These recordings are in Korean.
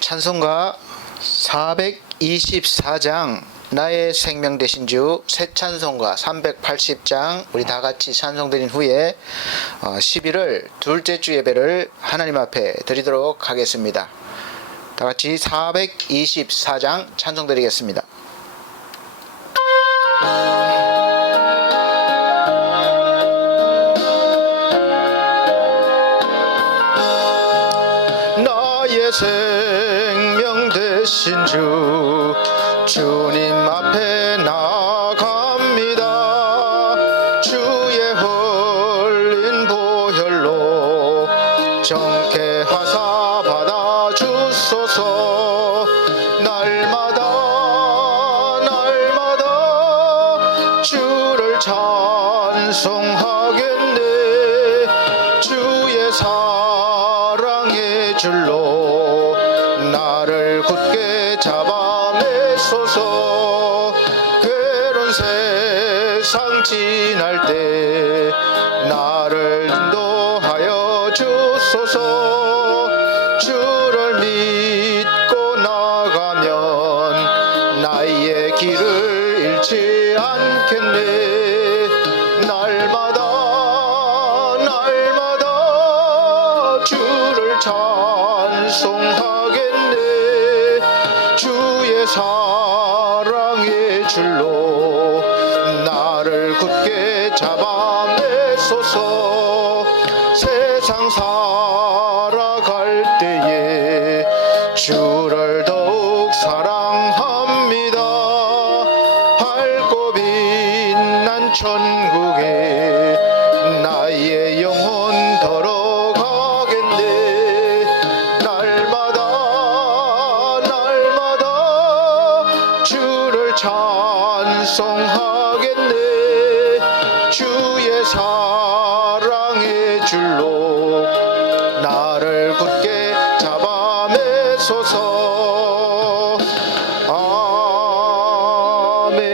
찬송가 424장 나의 생명 되신 주, 새 찬송가 380장 우리 다 같이 찬송 드린 후에 11월 둘째 주 예배를 하나님 앞에 드리도록 하겠습니다. 다 같이 424장 찬송 드리겠습니다. 나의 생명 되신 주, 주님 앞에 나아갑니다. 주의 흘린 보혈로 정케하사 받아주소서. 날마다 주를 찬송하겠네. 주의 사랑의 줄로 나를 굳게 잡아내소서. 괴로운 세상 지날 때 나를 인도하여 주소서. 주를 믿고 나가면 나의 길을 잃지 않겠네. 날마다 주를 찬송하겠네. 주의 사랑의 줄로 나를 굳게 잡아내소서. 세상 살아갈 때에 주를 더욱 사랑합니다. 밝고 빛난 천국에 나의 영혼 걸어가겠네. 날마다 주를 찬송하겠네. 주의 사랑의 줄로 나를 굳게 잡아내소서. 아멘.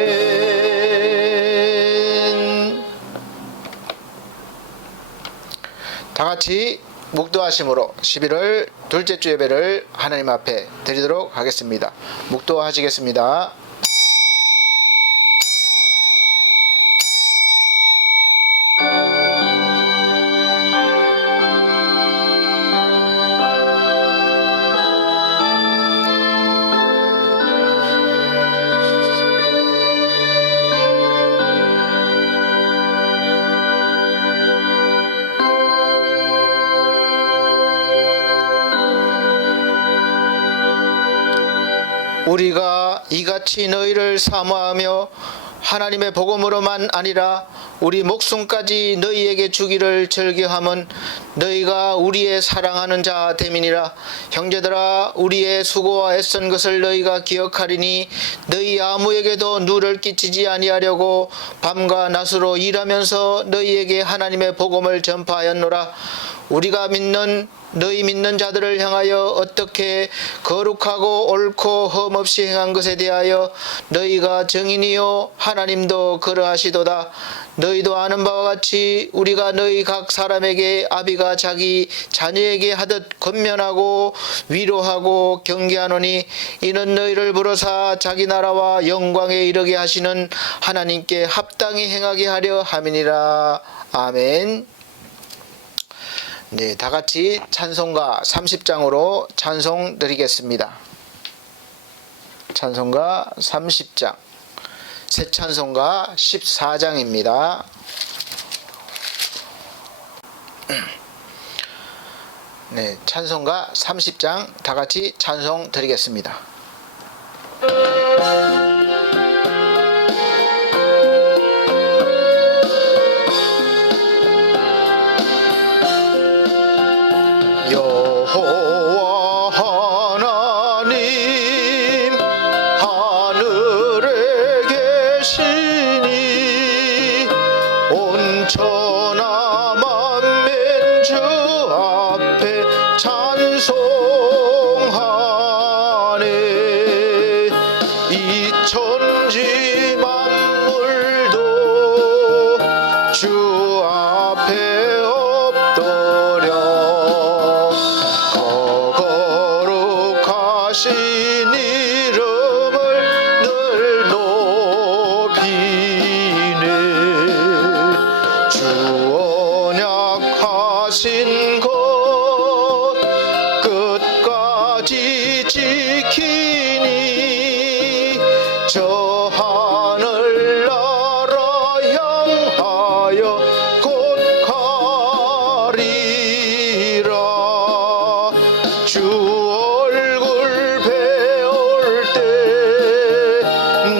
다 같이 묵도하심으로 11월 둘째 주 예배를 하나님 앞에 드리도록 하겠습니다. 묵도하시겠습니다. 우리가 이같이 너희를 사모하며 하나님의 복음으로만 아니라 우리 목숨까지 너희에게 주기를 즐겨함은 너희가 우리의 사랑하는 자 됨이니라. 형제들아, 우리의 수고와 애쓴 것을 너희가 기억하리니 너희 아무에게도 누를 끼치지 아니하려고 밤과 낮으로 일하면서 너희에게 하나님의 복음을 전파하였노라. 우리가 너희 믿는 자들을 향하여 어떻게 거룩하고 옳고 흠없이 행한 것에 대하여 너희가 증인이요 하나님도 그러하시도다. 너희도 아는 바와 같이 우리가 너희 각 사람에게 아비가 자기 자녀에게 하듯 권면하고 위로하고 경계하노니 이는 너희를 부르사 자기 나라와 영광에 이르게 하시는 하나님께 합당히 행하게 하려 함이니라. 아멘. 네, 다 같이 찬송가 30장으로 찬송 드리겠습니다. 찬송가 30장, 새 찬송가 14장입니다. 네, 찬송가 30장 다 같이 찬송 드리겠습니다. 여호와 하나님 하늘에 계시니 온 천하 만민 주 앞에 찬송하네. 이 천지 만물도 주 앞에 엎드려 거룩한 곳 끝까지 지키니 저 하늘나라 향하여 곧 가리라. 주 얼굴 배울 때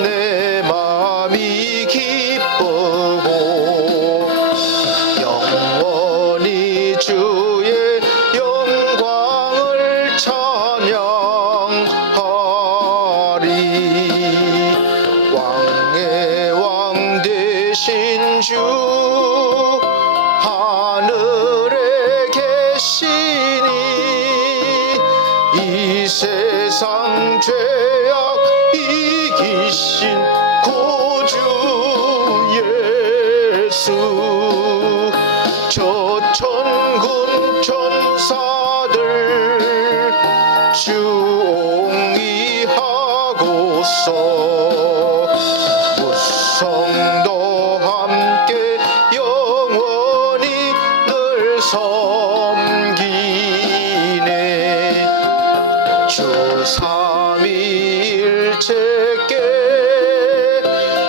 내 마음이 기쁘고 영원히 주의 영광을 찬양하리. 왕의 왕 되신 주 하늘에 계시니 이 세상 죄악 이기신 구주 예수. 저 천군 천사들 주옹이하고서 무성도 함께 영원히 늘 섬기네. 주 삼위일체께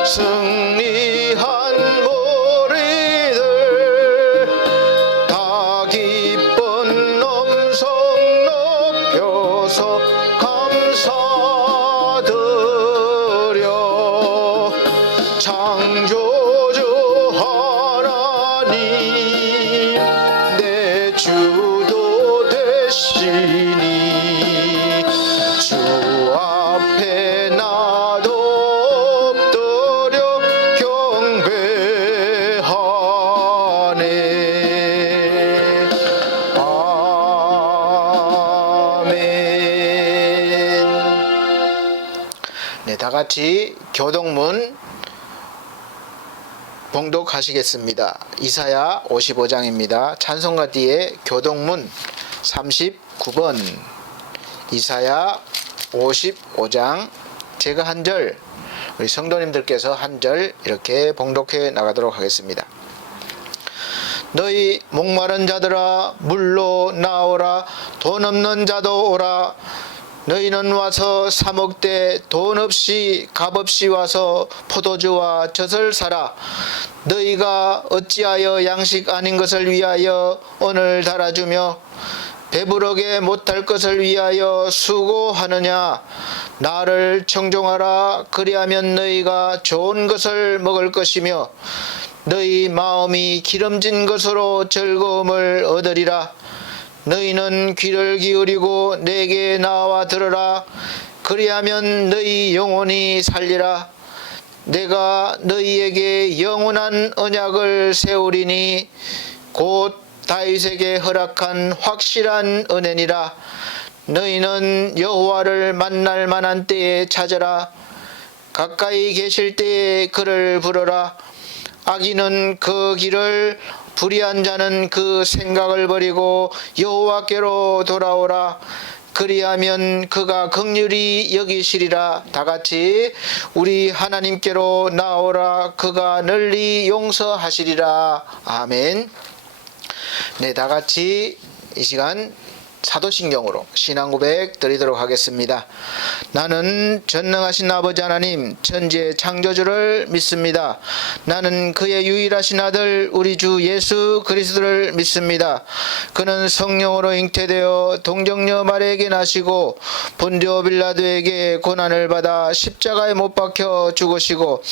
승리한 무리들 다 기쁜 음성 높여서 감사드려. 창조주 하나님 내 주도 되시니 주 앞에 나도 엎드려 경배하네. 아멘. 네, 다 같이 교동문 봉독하시겠습니다. 이사야 55장입니다. 찬송가 뒤에 교동문 39번. 이사야 55장 제가 한 절, 우리 성도님들께서 한 절 이렇게 봉독해 나가도록 하겠습니다. 너희 목마른 자들아 물로 나오라. 돈 없는 자도 오라. 너희는 와서 사 먹되 돈 없이 값 없이 와서 포도주와 젖을 사라. 너희가 어찌하여 양식 아닌 것을 위하여 오늘 달아주며 배부르게 못할 것을 위하여 수고하느냐. 나를 청종하라. 그리하면 너희가 좋은 것을 먹을 것이며 너희 마음이 기름진 것으로 즐거움을 얻으리라. 너희는 귀를 기울이고 내게 나와 들으라. 그리하면 너희 영혼이 살리라. 내가 너희에게 영원한 언약을 세우리니 곧 다윗에게 허락한 확실한 은혜니라. 너희는 여호와를 만날 만한 때에 찾으라. 가까이 계실 때에 그를 부르라. 악인은 그 길을, 불의한 자는 그 생각을 버리고 여호와께로 돌아오라. 그리하면 그가 긍휼히 여기시리라. 다 같이 우리 하나님께로 나오라. 그가 널리 용서하시리라. 아멘. 네, 다 같이 이 시간 사도신경으로 신앙 고백 드리도록 하겠습니다. 나는 전능하신 아버지 하나님 천지의 창조주를 믿습니다. 나는 그의 유일하신 아들 우리 주 예수 그리스도를 믿습니다. 그는 성령으로 잉태되어 동정녀 마리아에게 나시고 본디오 빌라도에게 고난을 받아 십자가에 못 박혀 죽으시고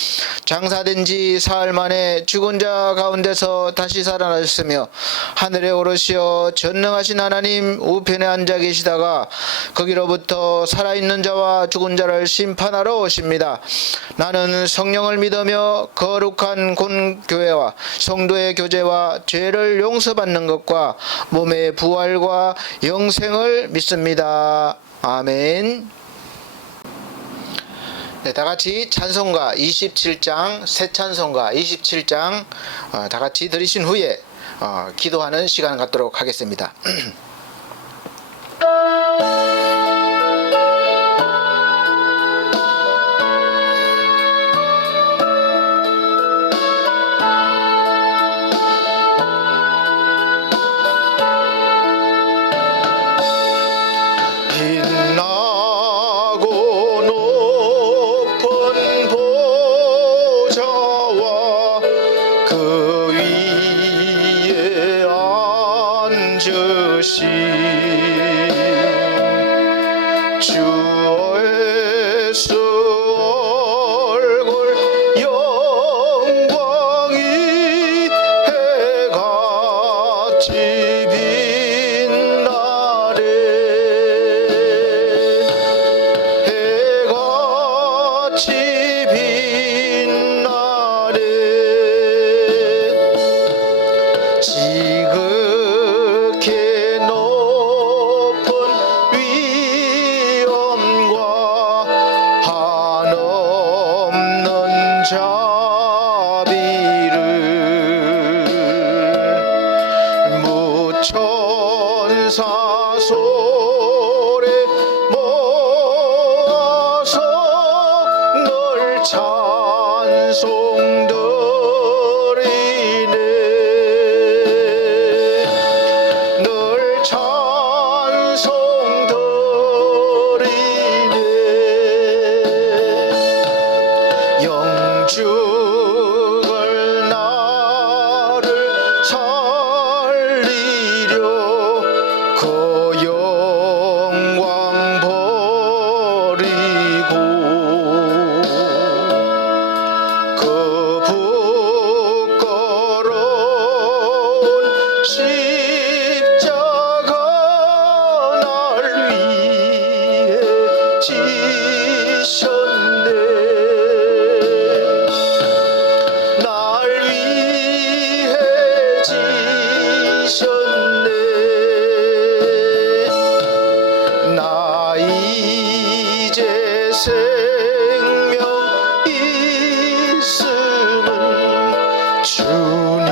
장사된 지 사흘 만에 죽은 자 가운데서 다시 살아나셨으며 하늘에 오르시어 전능하신 하나님 우편에 앉아 계시다가 거기로부터 살아있는 자와 죽은 자를 심판하러 오십니다. 나는 성령을 믿으며 거룩한 공교회와 성도의 교제와 죄를 용서받는 것과 몸의 부활과 영생을 믿습니다. 아멘. 네, 다 같이 찬송가 27장 새 찬송가 27장 다 같이 들으신 후에 기도하는 시간 갖도록 하겠습니다. 주신 주의 얼굴 영광이 해같이 빛나네 해같이 빛나네 지극히 높은 위엄과 한없는 자비를 무천사 소리 모아서 널 찬송드리네 널 찬송드리네 영죽을 나를 살리려 그 영광 버리고 그 부끄러운 십자가 날 위해 지셨네 날 위해 지셨네 나 이제 생명 있음은 주님의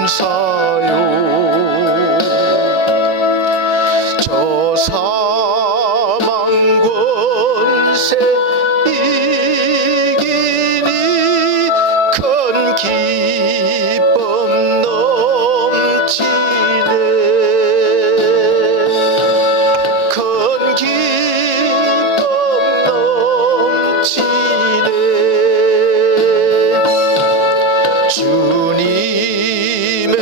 은사요 저 사망 권세 이기니 큰 기쁨 넘치네 큰 기쁨 넘치네 주님의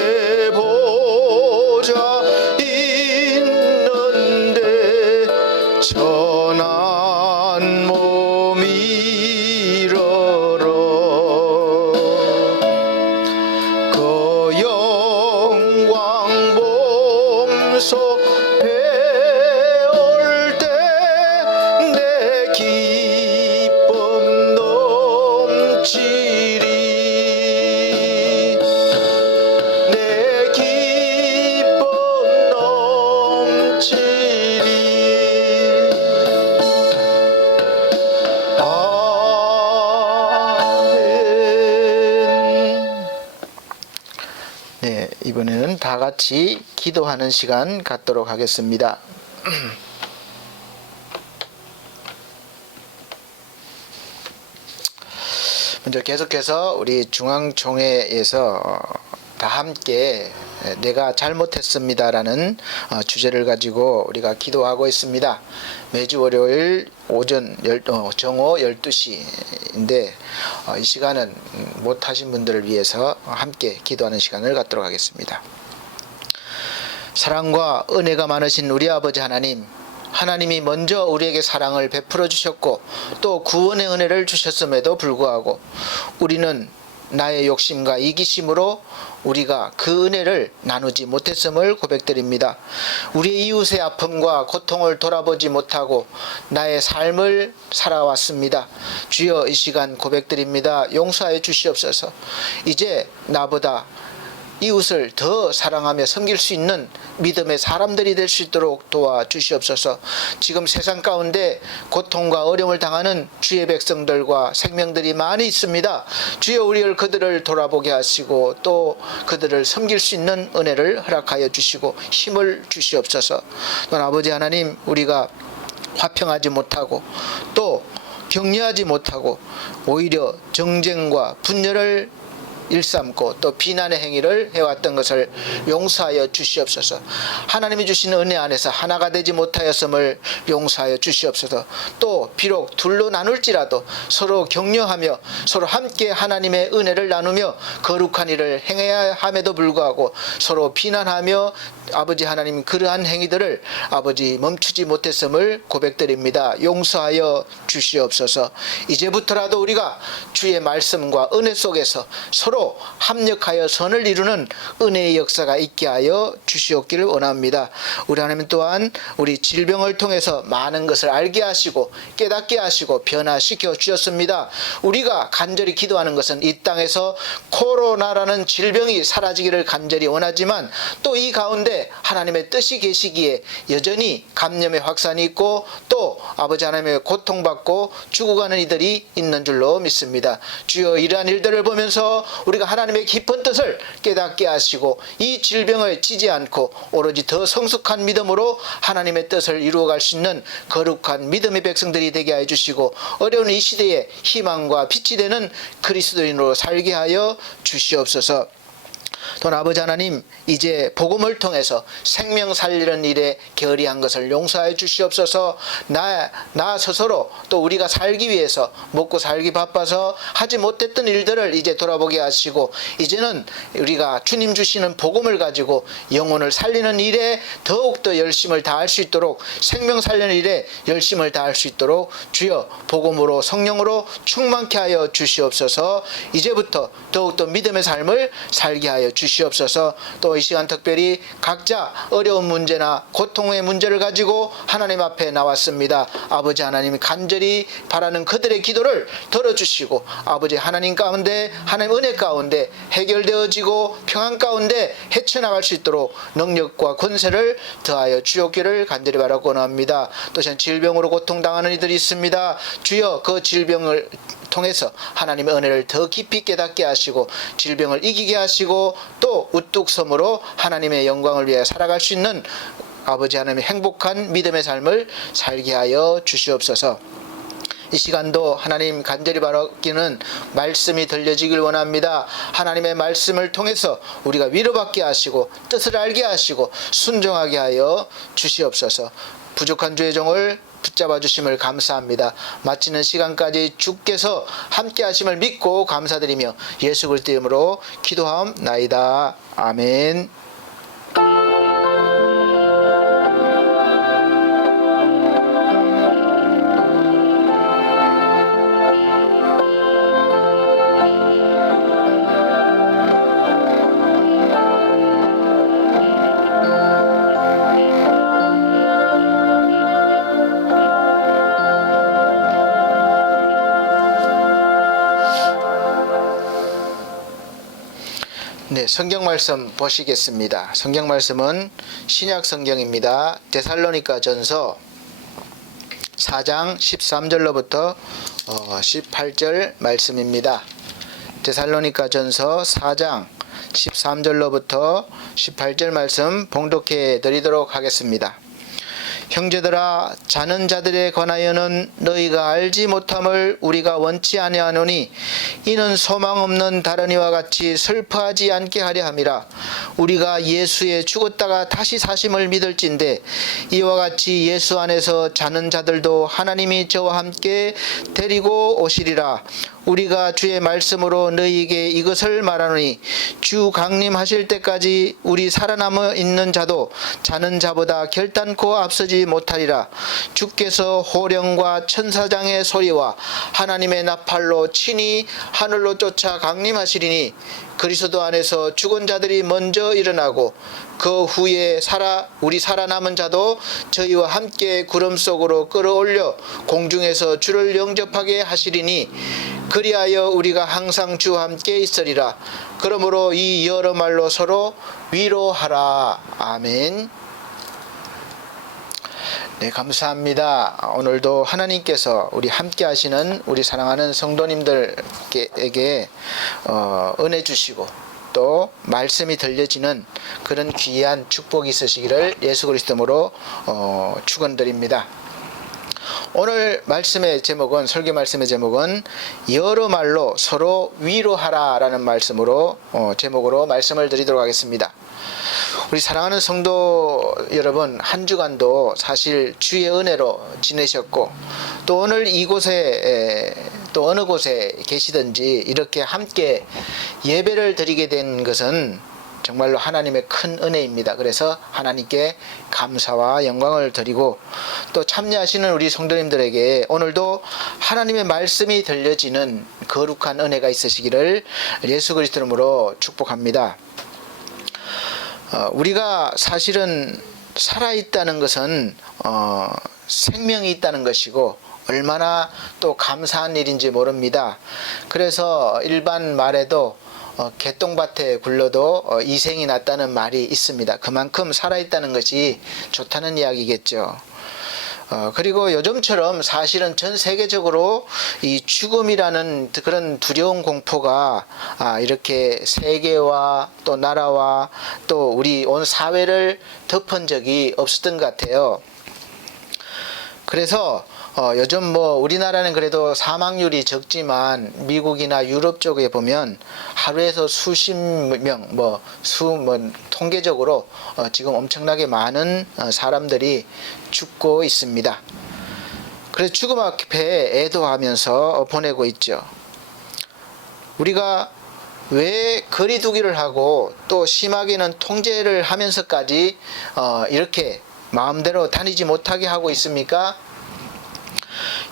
보좌 있는데 전한 몸 일어러 그 영광 몸소 배울 때 내 기쁨 넘치리 내 기쁨 넘치리 아멘. 네, 이번에는 다 같이 기도하는 시간 갖도록 하겠습니다. 먼저 계속해서 우리 중앙총회에서 다 함께 내가 잘못했습니다라는 주제를 가지고 우리가 기도하고 있습니다. 매주 월요일 오전 정오 12시인데 이 시간은 못하신 분들을 위해서 함께 기도하는 시간을 갖도록 하겠습니다. 사랑과 은혜가 많으신 우리 아버지 하나님, 하나님이 먼저 우리에게 사랑을 베풀어 주셨고 또 구원의 은혜를 주셨음에도 불구하고 우리는 나의 욕심과 이기심으로 우리가 그 은혜를 나누지 못했음을 고백드립니다. 우리의 이웃의 아픔과 고통을 돌아보지 못하고 나의 삶을 살아왔습니다. 주여, 이 시간 고백드립니다. 용서하여 주시옵소서. 이제 나보다 이웃을 더 사랑하며 섬길 수 있는 믿음의 사람들이 될 수 있도록 도와주시옵소서. 지금 세상 가운데 고통과 어려움을 당하는 주의 백성들과 생명들이 많이 있습니다. 주여, 우리를 그들을 돌아보게 하시고 또 그들을 섬길 수 있는 은혜를 허락하여 주시고 힘을 주시옵소서. 또한 아버지 하나님, 우리가 화평하지 못하고 또 격려하지 못하고 오히려 정쟁과 분열을 일삼고 또 비난의 행위를 해왔던 것을 용서하여 주시옵소서. 하나님이 주신 은혜 안에서 하나가 되지 못하였음을 용서하여 주시옵소서. 또 비록 둘로 나눌지라도 서로 격려하며 서로 함께 하나님의 은혜를 나누며 거룩한 일을 행해야 함에도 불구하고 서로 비난하며 아버지 하나님 그러한 행위들을 아버지 멈추지 못했음을 고백드립니다. 용서하여 주시옵소서. 이제부터라도 우리가 주의 말씀과 은혜 속에서 서로 합력하여 선을 이루는 은혜의 역사가 있게 하여 주시옵기를 원합니다. 우리 하나님 또한 우리 질병을 통해서 많은 것을 알게 하시고 깨닫게 하시고 변화시켜 주셨습니다. 우리가 간절히 기도하는 것은 이 땅에서 코로나라는 질병이 사라지기를 간절히 원하지만 또 이 가운데 하나님의 뜻이 계시기에 여전히 감염의 확산이 있고 또 아버지 하나님의 고통받고 죽어가는 이들이 있는 줄로 믿습니다. 주여 이러한 일들을 보면서 우리가 하나님의 깊은 뜻을 깨닫게 하시고 이 질병을 치지 않고 오로지 더 성숙한 믿음으로 하나님의 뜻을 이루어갈 수 있는 거룩한 믿음의 백성들이 되게 해 주시고 어려운 이 시대에 희망과 빛이 되는 그리스도인으로 살게 하여 주시옵소서. 또 아버지 하나님 이제 복음을 통해서 생명 살리는 일에 게으리한 것을 용서하여 주시옵소서. 나 스스로 또 우리가 살기 위해서 먹고 살기 바빠서 하지 못했던 일들을 이제 돌아보게 하시고 이제는 우리가 주님 주시는 복음을 가지고 영혼을 살리는 일에 더욱더 열심을 다할 수 있도록 생명 살리는 일에 열심을 다할 수 있도록 주여 복음으로 성령으로 충만케 하여 주시옵소서. 이제부터 더욱더 믿음의 삶을 살게 하여 주시옵소서. 또 이 시간 특별히 각자 어려운 문제나 고통의 문제를 가지고 하나님 앞에 나왔습니다. 아버지 하나님이 간절히 바라는 그들의 기도를 들어주시고 아버지 하나님 가운데 하나님 은혜 가운데 해결되어지고 평안 가운데 헤쳐나갈 수 있도록 능력과 권세를 더하여 주옵기를 간절히 바라고 원합니다. 또 질병으로 고통당하는 이들이 있습니다. 주여 그 질병을 통해서 하나님의 은혜를 더 깊이 깨닫게 하시고 질병을 이기게 하시고 또 우뚝 섬으로 하나님의 영광을 위해 살아갈 수 있는 아버지 하나님의 행복한 믿음의 삶을 살게 하여 주시옵소서. 이 시간도 하나님 간절히 바라기는 말씀이 들려지길 원합니다. 하나님의 말씀을 통해서 우리가 위로받게 하시고 뜻을 알게 하시고 순종하게 하여 주시옵소서. 부족한 주의 종을 붙잡아 주심을 감사합니다. 마치는 시간까지 주께서 함께 하심을 믿고 감사드리며 예수 그리스도 이름으로 기도하옵나이다. 아멘. 네, 성경 말씀 보시겠습니다. 성경 말씀은 신약 성경입니다. 데살로니가 전서 4장 13절로부터 18절 말씀입니다. 데살로니가 전서 4장 13절로부터 18절 말씀 봉독해 드리도록 하겠습니다. 형제들아, 자는 자들에 관하여는 너희가 알지 못함을 우리가 원치 아니하노니 이는 소망 없는 다른 이와 같이 슬퍼하지 않게 하려 함이라. 우리가 예수에 죽었다가 다시 사심을 믿을진대 이와 같이 예수 안에서 자는 자들도 하나님이 저와 함께 데리고 오시리라. 우리가 주의 말씀으로 너희에게 이것을 말하노니 주 강림하실 때까지 우리 살아남아 있는 자도 자는 자보다 결단코 앞서지 못하리라. 주께서 호령과 천사장의 소리와 하나님의 나팔로 친히 하늘로 쫓아 강림하시리니 그리스도 안에서 죽은 자들이 먼저 일어나고 그 후에 우리 살아남은 자도 저희와 함께 구름 속으로 끌어올려 공중에서 주를 영접하게 하시리니 그리하여 우리가 항상 주와 함께 있으리라. 그러므로 이 여러 말로 서로 위로하라. 아멘. 네, 감사합니다. 오늘도 하나님께서 우리 함께 하시는 우리 사랑하는 성도님들에게 은혜 주시고 또 말씀이 들려지는 그런 귀한 축복이 있으시기를 예수 그리스도로 축원드립니다. 오늘 말씀의 제목은, 설교 말씀의 제목은 여러 말로 서로 위로하라라는 말씀으로 제목으로 말씀을 드리도록 하겠습니다. 우리 사랑하는 성도 여러분, 한 주간도 사실 주의 은혜로 지내셨고, 또 오늘 이곳에 또 어느 곳에 계시든지 이렇게 함께 예배를 드리게 된 것은 정말로 하나님의 큰 은혜입니다. 그래서 하나님께 감사와 영광을 드리고, 또 참여하시는 우리 성도님들에게 오늘도 하나님의 말씀이 들려지는 거룩한 은혜가 있으시기를 예수 그리스도 이름으로 축복합니다. 우리가 사실은 살아있다는 것은 생명이 있다는 것이고 얼마나 또 감사한 일인지 모릅니다. 그래서 일반 말에도 개똥밭에 굴러도 이생이 났다는 말이 있습니다. 그만큼 살아있다는 것이 좋다는 이야기겠죠. 그리고 요즘처럼 사실은 전 세계적으로 이 죽음이라는 그런 두려운 공포가 이렇게 세계와 또 나라와 또 우리 온 사회를 덮은 적이 없었던 것 같아요. 그래서 요즘 우리나라는 그래도 사망률이 적지만 미국이나 유럽 쪽에 보면 하루에서 수십 명, 통계적으로 지금 엄청나게 많은 사람들이 죽고 있습니다. 그래서 죽음 앞에 애도하면서 보내고 있죠. 우리가 왜 거리두기를 하고 또 심하게는 통제를 하면서까지 이렇게 마음대로 다니지 못하게 하고 있습니까?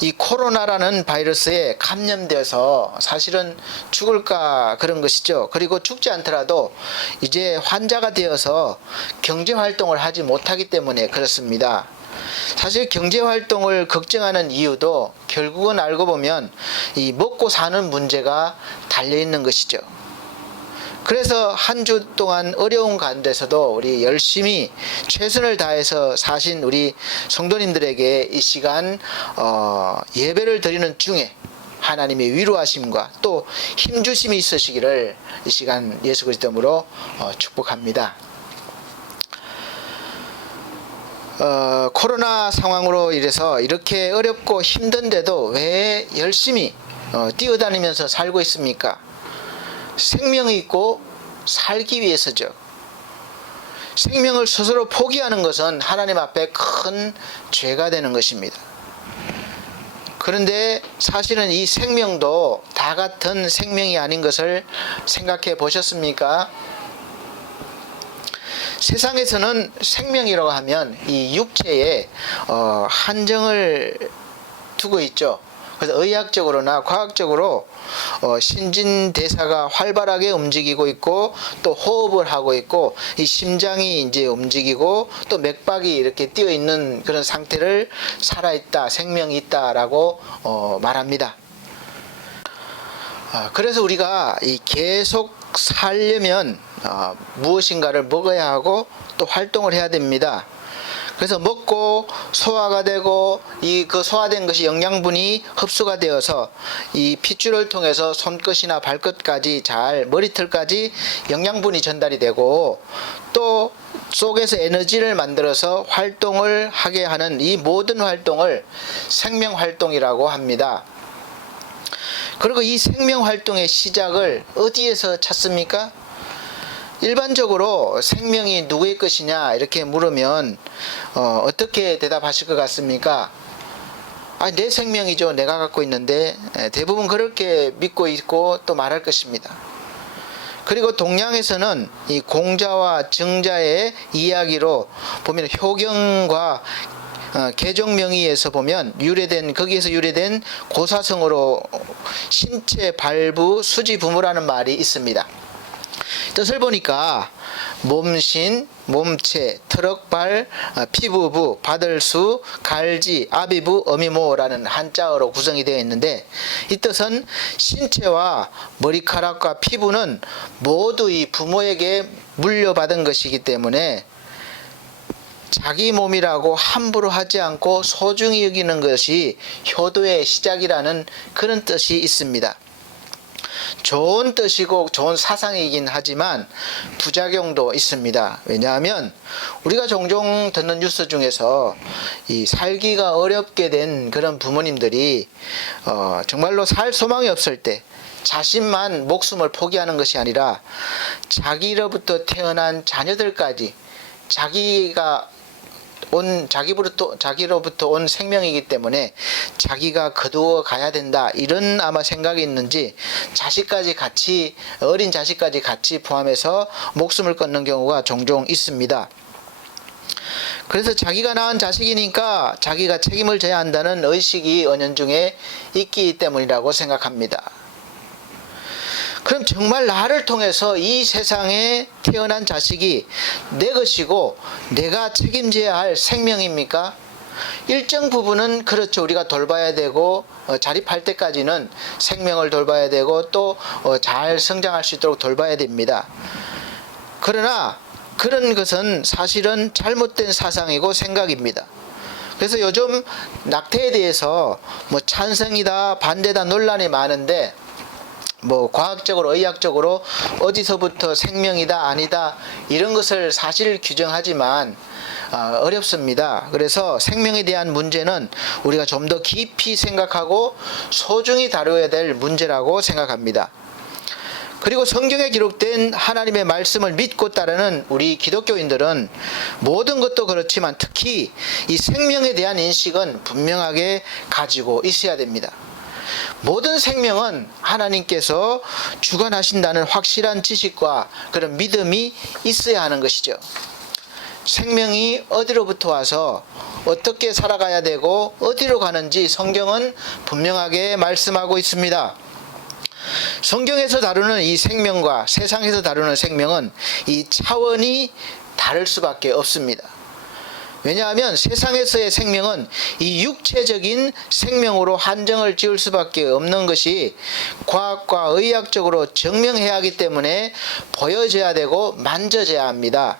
이 코로나라는 바이러스에 감염되어서 사실은 죽을까 그런 것이죠. 그리고 죽지 않더라도 이제 환자가 되어서 경제활동을 하지 못하기 때문에 그렇습니다. 사실 경제활동을 걱정하는 이유도 결국은 알고 보면 이 먹고 사는 문제가 달려있는 것이죠. 그래서 한 주 동안 어려운 가운데서도 우리 열심히 최선을 다해서 사신 우리 성도님들에게 이 시간 예배를 드리는 중에 하나님의 위로하심과 또 힘주심이 있으시기를 이 시간 예수 그리스도 이름으로 축복합니다. 코로나 상황으로 인해서 이렇게 어렵고 힘든데도 왜 열심히 뛰어다니면서 살고 있습니까? 생명이 있고 살기 위해서죠. 생명을 스스로 포기하는 것은 하나님 앞에 큰 죄가 되는 것입니다. 그런데 사실은 이 생명도 다 같은 생명이 아닌 것을 생각해 보셨습니까? 세상에서는 생명이라고 하면 이 육체에 한정을 두고 있죠. 그래서 의학적으로나 과학적으로 신진대사가 활발하게 움직이고 있고 또 호흡을 하고 있고 이 심장이 이제 움직이고 또 맥박이 이렇게 뛰어 있는 그런 상태를 살아있다, 생명이 있다라고 말합니다. 그래서 우리가 이 계속 살려면 무엇인가를 먹어야 하고 또 활동을 해야 됩니다. 그래서 먹고 소화가 되고 그 소화된 것이 영양분이 흡수가 되어서 이 핏줄을 통해서 손끝이나 발끝까지 잘 머리털까지 영양분이 전달이 되고 또 속에서 에너지를 만들어서 활동을 하게 하는 이 모든 활동을 생명활동이라고 합니다. 그리고 이 생명활동의 시작을 어디에서 찾습니까? 일반적으로 생명이 누구의 것이냐 이렇게 물으면 어떻게 대답하실 것 같습니까? 내 생명이죠. 내가 갖고 있는데 대부분 그렇게 믿고 있고 또 말할 것입니다. 그리고 동양에서는 이 공자와 정자의 이야기로 보면 효경과 계정명의에서 보면 거기에서 유래된 고사성어로 신체 발부 수지 부무라는 말이 있습니다. 뜻을 보니까 몸신, 몸체, 트럭발, 피부부, 바들수, 갈지, 아비부, 어미모라는 한자어로 구성이 되어 있는데 이 뜻은 신체와 머리카락과 피부는 모두 이 부모에게 물려받은 것이기 때문에 자기 몸이라고 함부로 하지 않고 소중히 여기는 것이 효도의 시작이라는 그런 뜻이 있습니다. 좋은 뜻이고 좋은 사상이긴 하지만 부작용도 있습니다. 왜냐하면 우리가 종종 듣는 뉴스 중에서 이 살기가 어렵게 된 그런 부모님들이 정말로 살 소망이 없을 때 자신만 목숨을 포기하는 것이 아니라 자기로부터 태어난 자녀들까지 자기로부터 온 생명이기 때문에 자기가 거두어 가야 된다, 이런 아마 생각이 있는지 어린 자식까지 같이 포함해서 목숨을 끊는 경우가 종종 있습니다. 그래서 자기가 낳은 자식이니까 자기가 책임을 져야 한다는 의식이 은연중에 있기 때문이라고 생각합니다. 그럼 정말 나를 통해서 이 세상에 태어난 자식이 내 것이고 내가 책임져야 할 생명입니까? 일정 부분은 그렇죠. 우리가 돌봐야 되고 자립할 때까지는 생명을 돌봐야 되고 또 잘 성장할 수 있도록 돌봐야 됩니다. 그러나 그런 것은 사실은 잘못된 사상이고 생각입니다. 그래서 요즘 낙태에 대해서 찬성이다 반대다 논란이 많은데 과학적으로 의학적으로 어디서부터 생명이다 아니다 이런 것을 사실 규정하지만 어렵습니다. 그래서 생명에 대한 문제는 우리가 좀 더 깊이 생각하고 소중히 다뤄야 될 문제라고 생각합니다. 그리고 성경에 기록된 하나님의 말씀을 믿고 따르는 우리 기독교인들은 모든 것도 그렇지만 특히 이 생명에 대한 인식은 분명하게 가지고 있어야 됩니다. 모든 생명은 하나님께서 주관하신다는 확실한 지식과 그런 믿음이 있어야 하는 것이죠. 생명이 어디로부터 와서 어떻게 살아가야 되고 어디로 가는지 성경은 분명하게 말씀하고 있습니다. 성경에서 다루는 이 생명과 세상에서 다루는 생명은 이 차원이 다를 수밖에 없습니다. 왜냐하면 세상에서의 생명은 이 육체적인 생명으로 한정을 지을 수밖에 없는 것이 과학과 의학적으로 증명해야 하기 때문에 보여져야 되고 만져져야 합니다.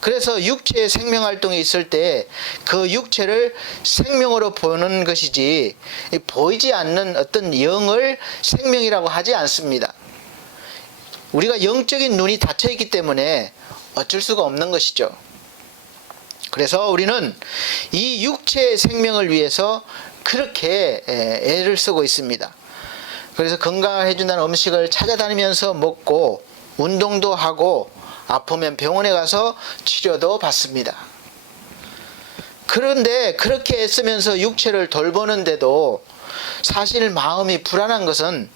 그래서 육체의 생명 활동이 있을 때 그 육체를 생명으로 보는 것이지 보이지 않는 어떤 영을 생명이라고 하지 않습니다. 우리가 영적인 눈이 닫혀 있기 때문에 어쩔 수가 없는 것이죠. 그래서 우리는 이 육체의 생명을 위해서 그렇게 애를 쓰고 있습니다. 그래서 건강을 해준다는 음식을 찾아다니면서 먹고 운동도 하고 아프면 병원에 가서 치료도 받습니다. 그런데 그렇게 애쓰면서 육체를 돌보는데도 사실 마음이 불안한 것은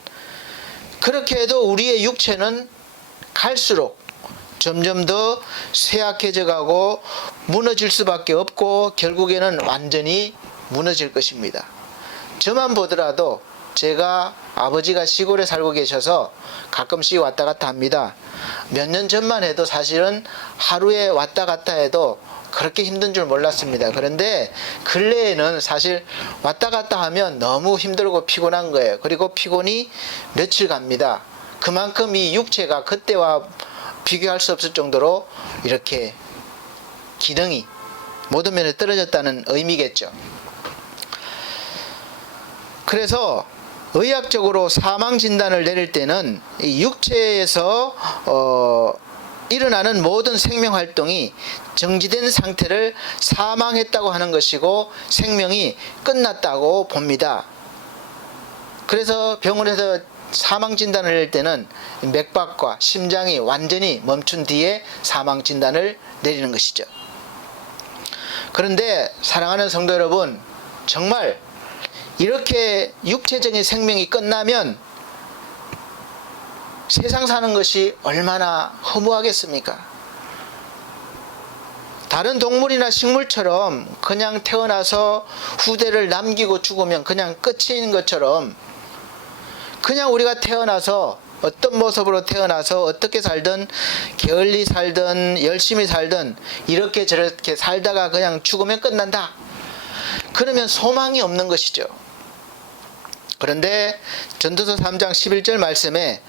그렇게 해도 우리의 육체는 갈수록 점점 더 쇠약해져 가고 무너질 수밖에 없고 결국에는 완전히 무너질 것입니다. 저만 보더라도 제가 아버지가 시골에 살고 계셔서 가끔씩 왔다 갔다 합니다. 몇 년 전만 해도 사실은 하루에 왔다 갔다 해도 그렇게 힘든 줄 몰랐습니다. 그런데 근래에는 사실 왔다 갔다 하면 너무 힘들고 피곤한 거예요. 그리고 피곤이 며칠 갑니다. 그만큼 이 육체가 그때와 비교할 수 없을 정도로 이렇게 기능이 모든 면에 떨어졌다는 의미겠죠. 그래서 의학적으로 사망 진단을 내릴 때는 이 육체에서 일어나는 모든 생명 활동이 정지된 상태를 사망했다고 하는 것이고 생명이 끝났다고 봅니다. 그래서 병원에서 사망 진단을 낼 때는 맥박과 심장이 완전히 멈춘 뒤에 사망 진단을 내리는 것이죠. 그런데 사랑하는 성도 여러분, 정말 이렇게 육체적인 생명이 끝나면 세상 사는 것이 얼마나 허무하겠습니까? 다른 동물이나 식물처럼 그냥 태어나서 후대를 남기고 죽으면 그냥 끝인 것처럼 그냥 우리가 태어나서 어떤 모습으로 태어나서 어떻게 살든 게을리 살든 열심히 살든 이렇게 저렇게 살다가 그냥 죽으면 끝난다. 그러면 소망이 없는 것이죠. 그런데 전도서 3장 11절 말씀에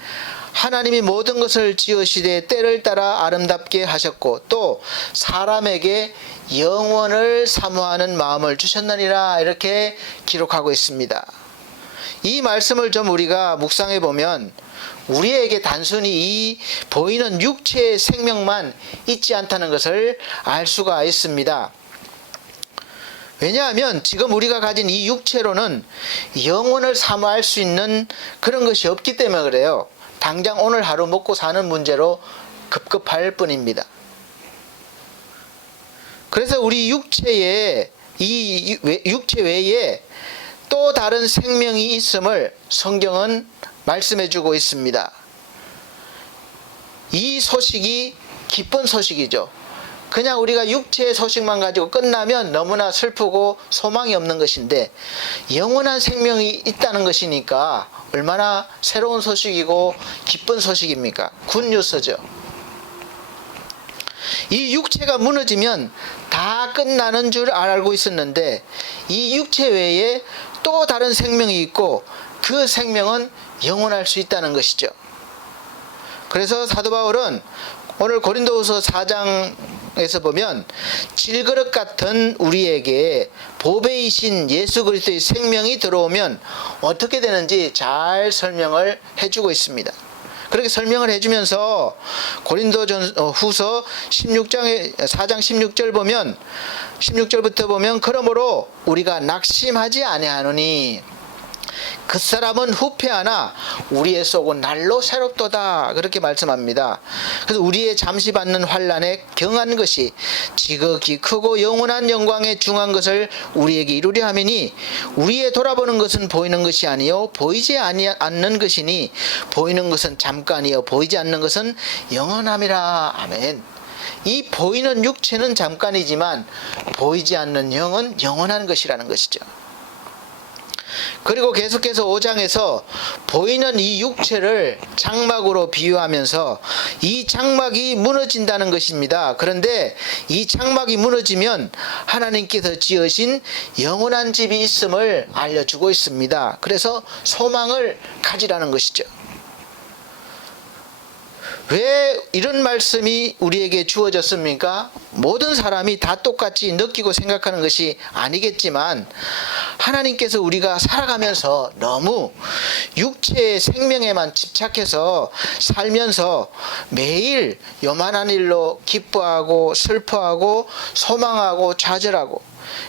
하나님이 모든 것을 지으시되 때를 따라 아름답게 하셨고 또 사람에게 영원을 사모하는 마음을 주셨느니라 이렇게 기록하고 있습니다. 이 말씀을 좀 우리가 묵상해 보면 우리에게 단순히 이 보이는 육체의 생명만 있지 않다는 것을 알 수가 있습니다. 왜냐하면 지금 우리가 가진 이 육체로는 영혼을 사모할 수 있는 그런 것이 없기 때문에 그래요. 당장 오늘 하루 먹고 사는 문제로 급급할 뿐입니다. 그래서 우리 육체에 이 육체 외에 또 다른 생명이 있음을 성경은 말씀해 주고 있습니다. 이 소식이 기쁜 소식이죠. 그냥 우리가 육체의 소식만 가지고 끝나면 너무나 슬프고 소망이 없는 것인데 영원한 생명이 있다는 것이니까 얼마나 새로운 소식이고 기쁜 소식입니까? 굿뉴스죠. 이 육체가 무너지면 다 끝나는 줄 알고 있었는데 이 육체 외에 또 다른 생명이 있고 그 생명은 영원할 수 있다는 것이죠. 그래서 사도 바울은 오늘 고린도후서 4장에서 보면 질그릇 같은 우리에게 보배이신 예수 그리스도의 생명이 들어오면 어떻게 되는지 잘 설명을 해주고 있습니다. 그렇게 설명을 해주면서 고린도후서 4장 16절 보면 16절부터 보면 그러므로 우리가 낙심하지 아니하노니 그 사람은 후패하나 우리의 속은 날로 새롭도다 그렇게 말씀합니다. 그래서 우리의 잠시 받는 환난에 경한 것이 지극히 크고 영원한 영광에 중한 것을 우리에게 이루려 함이니 우리의 돌아보는 것은 보이는 것이 아니요 보이지 않는 것이니 보이는 것은 잠깐이요 보이지 않는 것은 영원함이라. 아멘. 이 보이는 육체는 잠깐이지만 보이지 않는 영은 영원한 것이라는 것이죠. 그리고 계속해서 5장에서 보이는 이 육체를 장막으로 비유하면서 이 장막이 무너진다는 것입니다. 그런데 이 장막이 무너지면 하나님께서 지으신 영원한 집이 있음을 알려주고 있습니다. 그래서 소망을 가지라는 것이죠. 왜 이런 말씀이 우리에게 주어졌습니까? 모든 사람이 다 똑같이 느끼고 생각하는 것이 아니겠지만 하나님께서 우리가 살아가면서 너무 육체의 생명에만 집착해서 살면서 매일 요만한 일로 기뻐하고 슬퍼하고 소망하고 좌절하고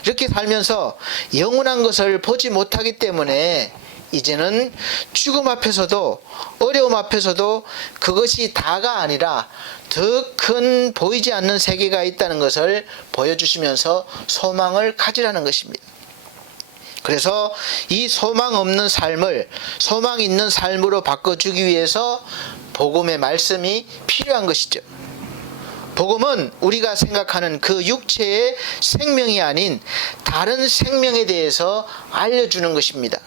이렇게 살면서 영원한 것을 보지 못하기 때문에 이제는 죽음 앞에서도 어려움 앞에서도 그것이 다가 아니라 더 큰 보이지 않는 세계가 있다는 것을 보여주시면서 소망을 가지라는 것입니다. 그래서 이 소망 없는 삶을 소망 있는 삶으로 바꿔주기 위해서 복음의 말씀이 필요한 것이죠. 복음은 우리가 생각하는 그 육체의 생명이 아닌 다른 생명에 대해서 알려주는 것입니다.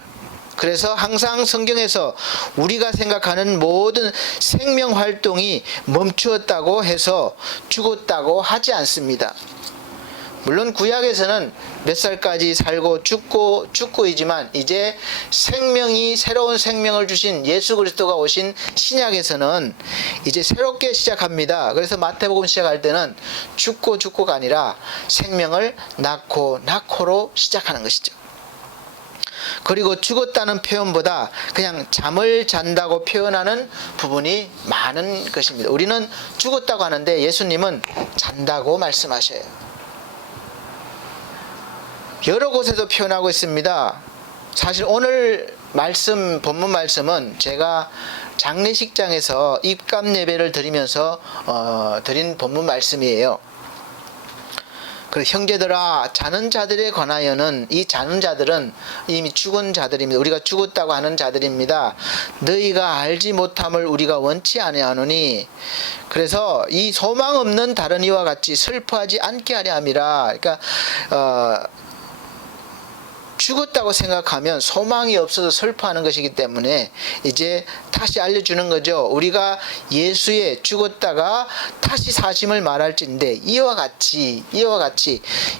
그래서 항상 성경에서 우리가 생각하는 모든 생명 활동이 멈추었다고 해서 죽었다고 하지 않습니다. 물론 구약에서는 몇 살까지 살고 죽고이지만 이제 새로운 생명을 주신 예수 그리스도가 오신 신약에서는 이제 새롭게 시작합니다. 그래서 마태복음 시작할 때는 죽고가 아니라 생명을 낳고로 시작하는 것이죠. 그리고 죽었다는 표현보다 그냥 잠을 잔다고 표현하는 부분이 많은 것입니다. 우리는 죽었다고 하는데 예수님은 잔다고 말씀하셔요. 여러 곳에서 표현하고 있습니다. 사실 오늘 본문 말씀은 제가 장례식장에서 입감 예배를 드리면서 드린 본문 말씀이에요. 그리고 형제들아 자는 자들에 관하여는 이 자는 자들은 이미 죽은 자들입니다. 우리가 죽었다고 하는 자들입니다. 너희가 알지 못함을 우리가 원치 아니하노니 그래서 이 소망 없는 다른 이와 같이 슬퍼하지 않게 하려 함이라. 그러니까 죽었다고 생각하면 소망이 없어서 슬퍼하는 것이기 때문에 이제 다시 알려주는 거죠. 우리가 예수의 죽었다가 다시 사심을 말할진데 이와 같이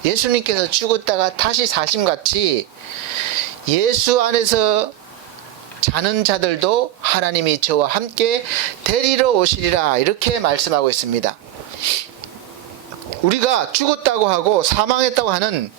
예수님께서 죽었다가 다시 사심같이 예수 안에서 자는 자들도 하나님이 저와 함께 데리러 오시리라 이렇게 말씀하고 있습니다. 우리가 죽었다고 하고 사망했다고 하는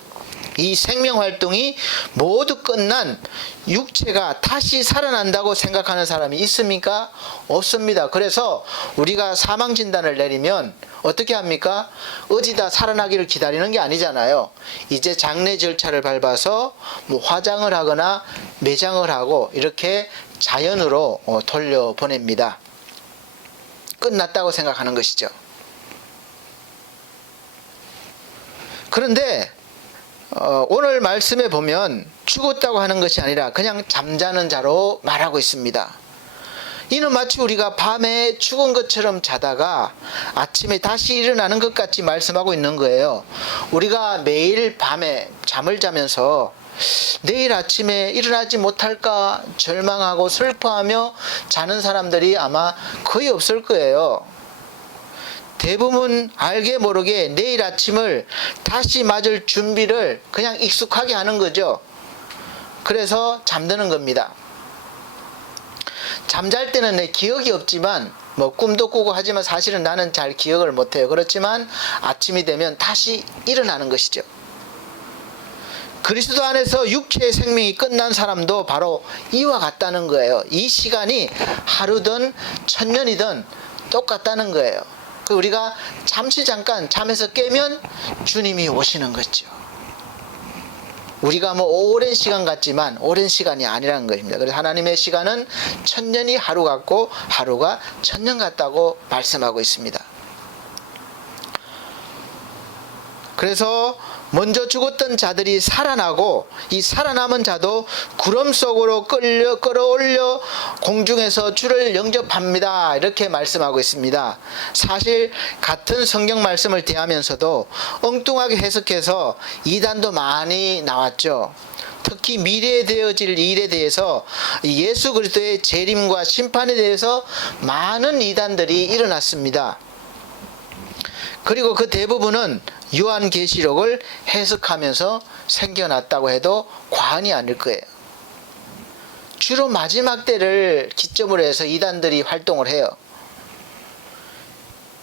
이 생명 활동이 모두 끝난 육체가 다시 살아난다고 생각하는 사람이 있습니까? 없습니다. 그래서 우리가 사망 진단을 내리면 어떻게 합니까? 어디다 살아나기를 기다리는 게 아니잖아요. 이제 장례 절차를 밟아서 화장을 하거나 매장을 하고 이렇게 자연으로 돌려보냅니다. 끝났다고 생각하는 것이죠. 그런데 오늘 말씀에 보면 죽었다고 하는 것이 아니라 그냥 잠자는 자로 말하고 있습니다. 이는 마치 우리가 밤에 죽은 것처럼 자다가 아침에 다시 일어나는 것 같이 말씀하고 있는 거예요. 우리가 매일 밤에 잠을 자면서 내일 아침에 일어나지 못할까 절망하고 슬퍼하며 자는 사람들이 아마 거의 없을 거예요. 대부분 알게 모르게 내일 아침을 다시 맞을 준비를 그냥 익숙하게 하는 거죠. 그래서 잠드는 겁니다. 잠잘 때는 내 기억이 없지만 꿈도 꾸고 하지만 사실은 나는 잘 기억을 못해요. 그렇지만 아침이 되면 다시 일어나는 것이죠. 그리스도 안에서 육체의 생명이 끝난 사람도 바로 이와 같다는 거예요. 이 시간이 하루든 천년이든 똑같다는 거예요. 우리가 잠깐 잠에서 깨면 주님이 오시는 거죠. 우리가 오랜 시간 같지만 오랜 시간이 아니라는 것입니다. 그래서 하나님의 시간은 천년이 하루 같고 하루가 천년 같다고 말씀하고 있습니다. 그래서 먼저 죽었던 자들이 살아나고 이 살아남은 자도 구름 속으로 끌어올려 공중에서 주를 영접합니다. 이렇게 말씀하고 있습니다. 사실 같은 성경 말씀을 대하면서도 엉뚱하게 해석해서 이단도 많이 나왔죠. 특히 미래에 되어질 일에 대해서 예수 그리스도의 재림과 심판에 대해서 많은 이단들이 일어났습니다. 그리고 그 대부분은 요한계시록을 해석하면서 생겨났다고 해도 과언이 아닐 거예요. 주로 마지막 때를 기점으로 해서 이단들이 활동을 해요.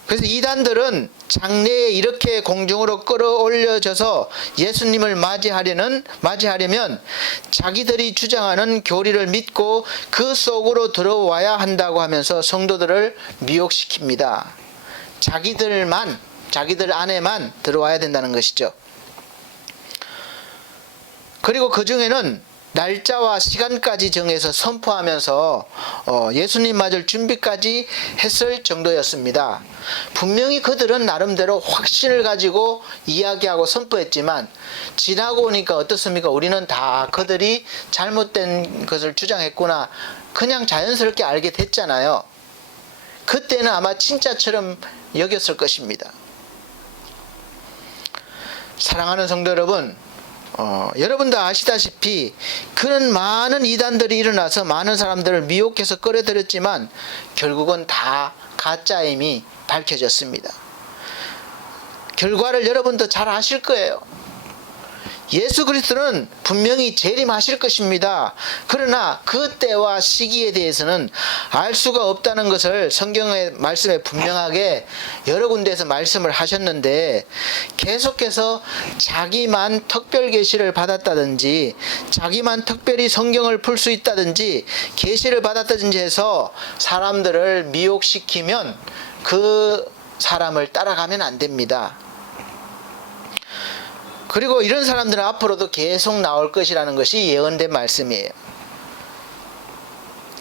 그래서 이단들은 장래에 이렇게 공중으로 끌어올려져서 예수님을 맞이하려면 자기들이 주장하는 교리를 믿고 그 속으로 들어와야 한다고 하면서 성도들을 미혹시킵니다. 자기들 안에만 들어와야 된다는 것이죠. 그리고 그 중에는 날짜와 시간까지 정해서 선포하면서 예수님 맞을 준비까지 했을 정도였습니다. 분명히 그들은 나름대로 확신을 가지고 이야기하고 선포했지만 지나고 오니까 어떻습니까? 우리는 다 그들이 잘못된 것을 주장했구나 그냥 자연스럽게 알게 됐잖아요. 그때는 아마 진짜처럼 여겼을 것입니다. 사랑하는 성도 여러분, 여러분도 아시다시피 그런 많은 이단들이 일어나서 많은 사람들을 미혹해서 끌어들였지만 결국은 다 가짜임이 밝혀졌습니다. 결과를 여러분도 잘 아실 거예요. 예수 그리스도는 분명히 재림하실 것입니다. 그러나 그 때와 시기에 대해서는 알 수가 없다는 것을 성경의 말씀에 분명하게 여러 군데에서 말씀을 하셨는데 계속해서 자기만 특별 계시를 받았다든지 자기만 특별히 성경을 풀 수 있다든지 계시를 받았다든지 해서 사람들을 미혹시키면 그 사람을 따라가면 안 됩니다. 그리고 이런 사람들은 앞으로도 계속 나올 것이라는 것이 예언된 말씀이에요.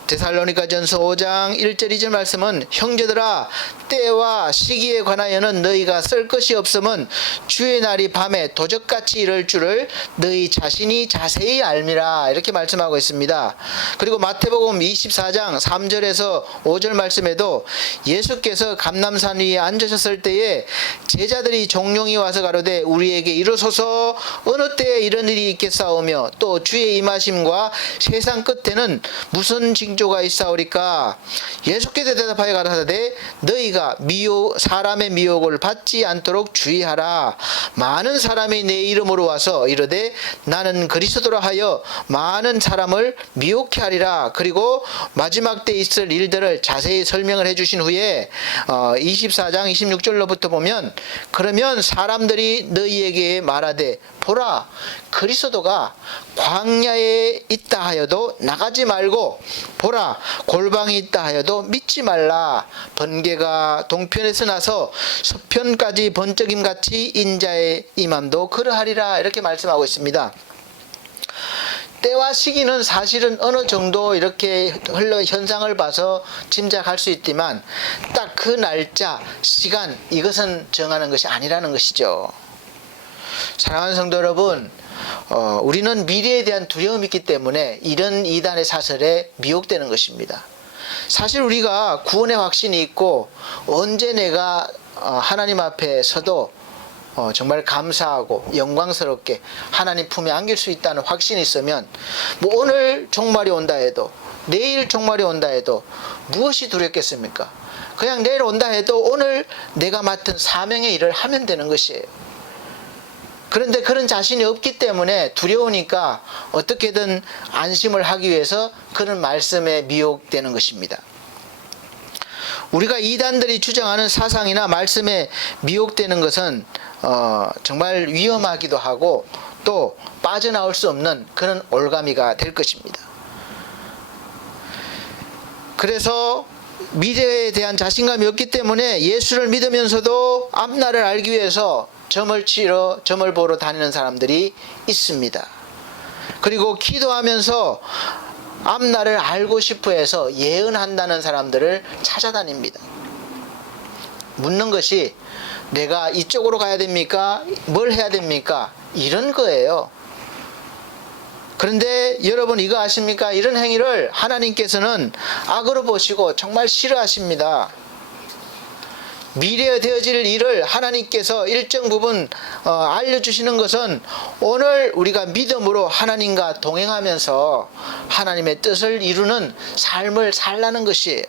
데살로니가전서 5장 1절 2절 말씀은 형제들아 때와 시기에 관하여는 너희가 쓸 것이 없음은 주의 날이 밤에 도적같이 이를 줄을 너희 자신이 자세히 알미라 이렇게 말씀하고 있습니다. 그리고 마태복음 24장 3절에서 5절 말씀에도 예수께서 감람산 위에 앉으셨을 때에 제자들이 종용이 와서 가로되 우리에게 이르소서 어느 때에 이런 일이 있겠사오며 또 주의 임하심과 세상 끝에는 무슨 징조가 있사오리까. 예수께서 대답하여 가라사대 너희가 사람의 미혹을 받지 않도록 주의하라. 많은 사람이 내 이름으로 와서 이르되 나는 그리스도라 하여 많은 사람을 미혹해 하리라. 그리고 마지막 때 있을 일들을 자세히 설명을 해주신 후에 24장 26절로부터 보면 그러면 사람들이 너희에게 말하되 보라, 그리스도가 광야에 있다 하여도 나가지 말고, 보라, 골방에 있다 하여도 믿지 말라. 번개가 동편에서 나서 서편까지 번쩍임같이 인자의 임함도 그러하리라. 이렇게 말씀하고 있습니다. 때와 시기는 사실은 어느 정도 이렇게 현상을 봐서 짐작할 수 있지만 딱 그 날짜, 시간, 이것은 정하는 것이 아니라는 것이죠. 사랑하는 성도 여러분, 우리는 미래에 대한 두려움이 있기 때문에 이런 이단의 사설에 미혹되는 것입니다. 사실 우리가 구원의 확신이 있고 언제 내가 하나님 앞에 서도 정말 감사하고 영광스럽게 하나님 품에 안길 수 있다는 확신이 있으면 뭐 오늘 종말이 온다 해도, 내일 종말이 온다 해도 무엇이 두렵겠습니까? 그냥 내일 온다 해도 오늘 내가 맡은 사명의 일을 하면 되는 것이에요. 그런데 그런 자신이 없기 때문에 두려우니까 어떻게든 안심을 하기 위해서 그런 말씀에 미혹되는 것입니다. 우리가 이단들이 주장하는 사상이나 말씀에 미혹되는 것은 정말 위험하기도 하고 또 빠져나올 수 없는 그런 올가미가 될 것입니다. 그래서 미래에 대한 자신감이 없기 때문에 예수를 믿으면서도 앞날을 알기 위해서 점을 보러 다니는 사람들이 있습니다. 그리고 기도하면서 앞날을 알고 싶어 해서 예언한다는 사람들을 찾아다닙니다. 묻는 것이 내가 이쪽으로 가야 됩니까? 뭘 해야 됩니까? 이런 거예요. 그런데 여러분 이거 아십니까? 이런 행위를 하나님께서는 악으로 보시고 정말 싫어하십니다. 미래에 되어질 일을 하나님께서 일정 부분 알려주시는 것은 오늘 우리가 믿음으로 하나님과 동행하면서 하나님의 뜻을 이루는 삶을 살라는 것이에요.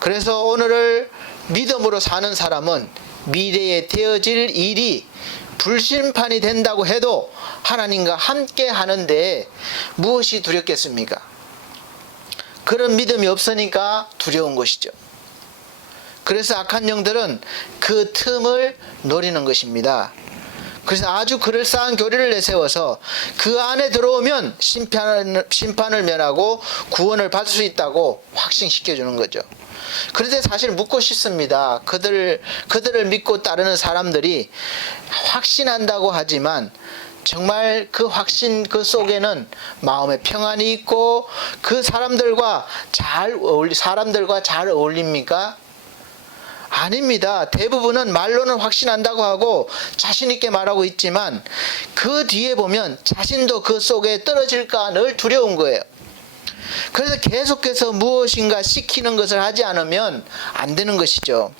그래서 오늘을 믿음으로 사는 사람은 미래에 되어질 일이 불심판이 된다고 해도 하나님과 함께 하는데 무엇이 두렵겠습니까? 그런 믿음이 없으니까 두려운 것이죠. 그래서 악한 영들은 그 틈을 노리는 것입니다. 그래서 아주 그럴싸한 교리를 내세워서 그 안에 들어오면 심판을 면하고 구원을 받을 수 있다고 확신시켜주는 거죠. 그런데 사실 묻고 싶습니다. 그들을 믿고 따르는 사람들이 확신한다고 하지만 정말 그 확신 그 속에는 마음의 평안이 있고 그 사람들과 잘 어울립니까? 아닙니다. 대부분은 말로는 확신한다고 하고 자신 있게 말하고 있지만 그 뒤에 보면 자신도 그 속에 떨어질까 늘 두려운 거예요. 그래서 계속해서 무엇인가 시키는 것을 하지 않으면 안 되는 것이죠.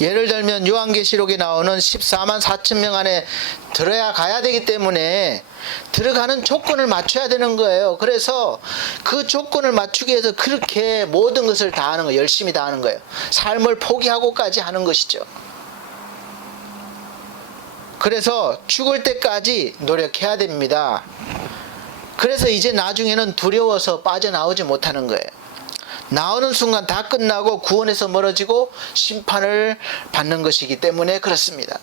예를 들면 요한계시록에 나오는 14만 4천 명 안에 들어야 가야 되기 때문에 들어가는 조건을 맞춰야 되는 거예요. 그래서 그 조건을 맞추기 위해서 그렇게 모든 것을 다 하는 거예요. 열심히 다 하는 거예요. 삶을 포기하고까지 하는 것이죠. 그래서 죽을 때까지 노력해야 됩니다. 그래서 이제 나중에는 두려워서 빠져나오지 못하는 거예요. 나오는 순간 다 끝나고 구원에서 멀어지고 심판을 받는 것이기 때문에 그렇습니다.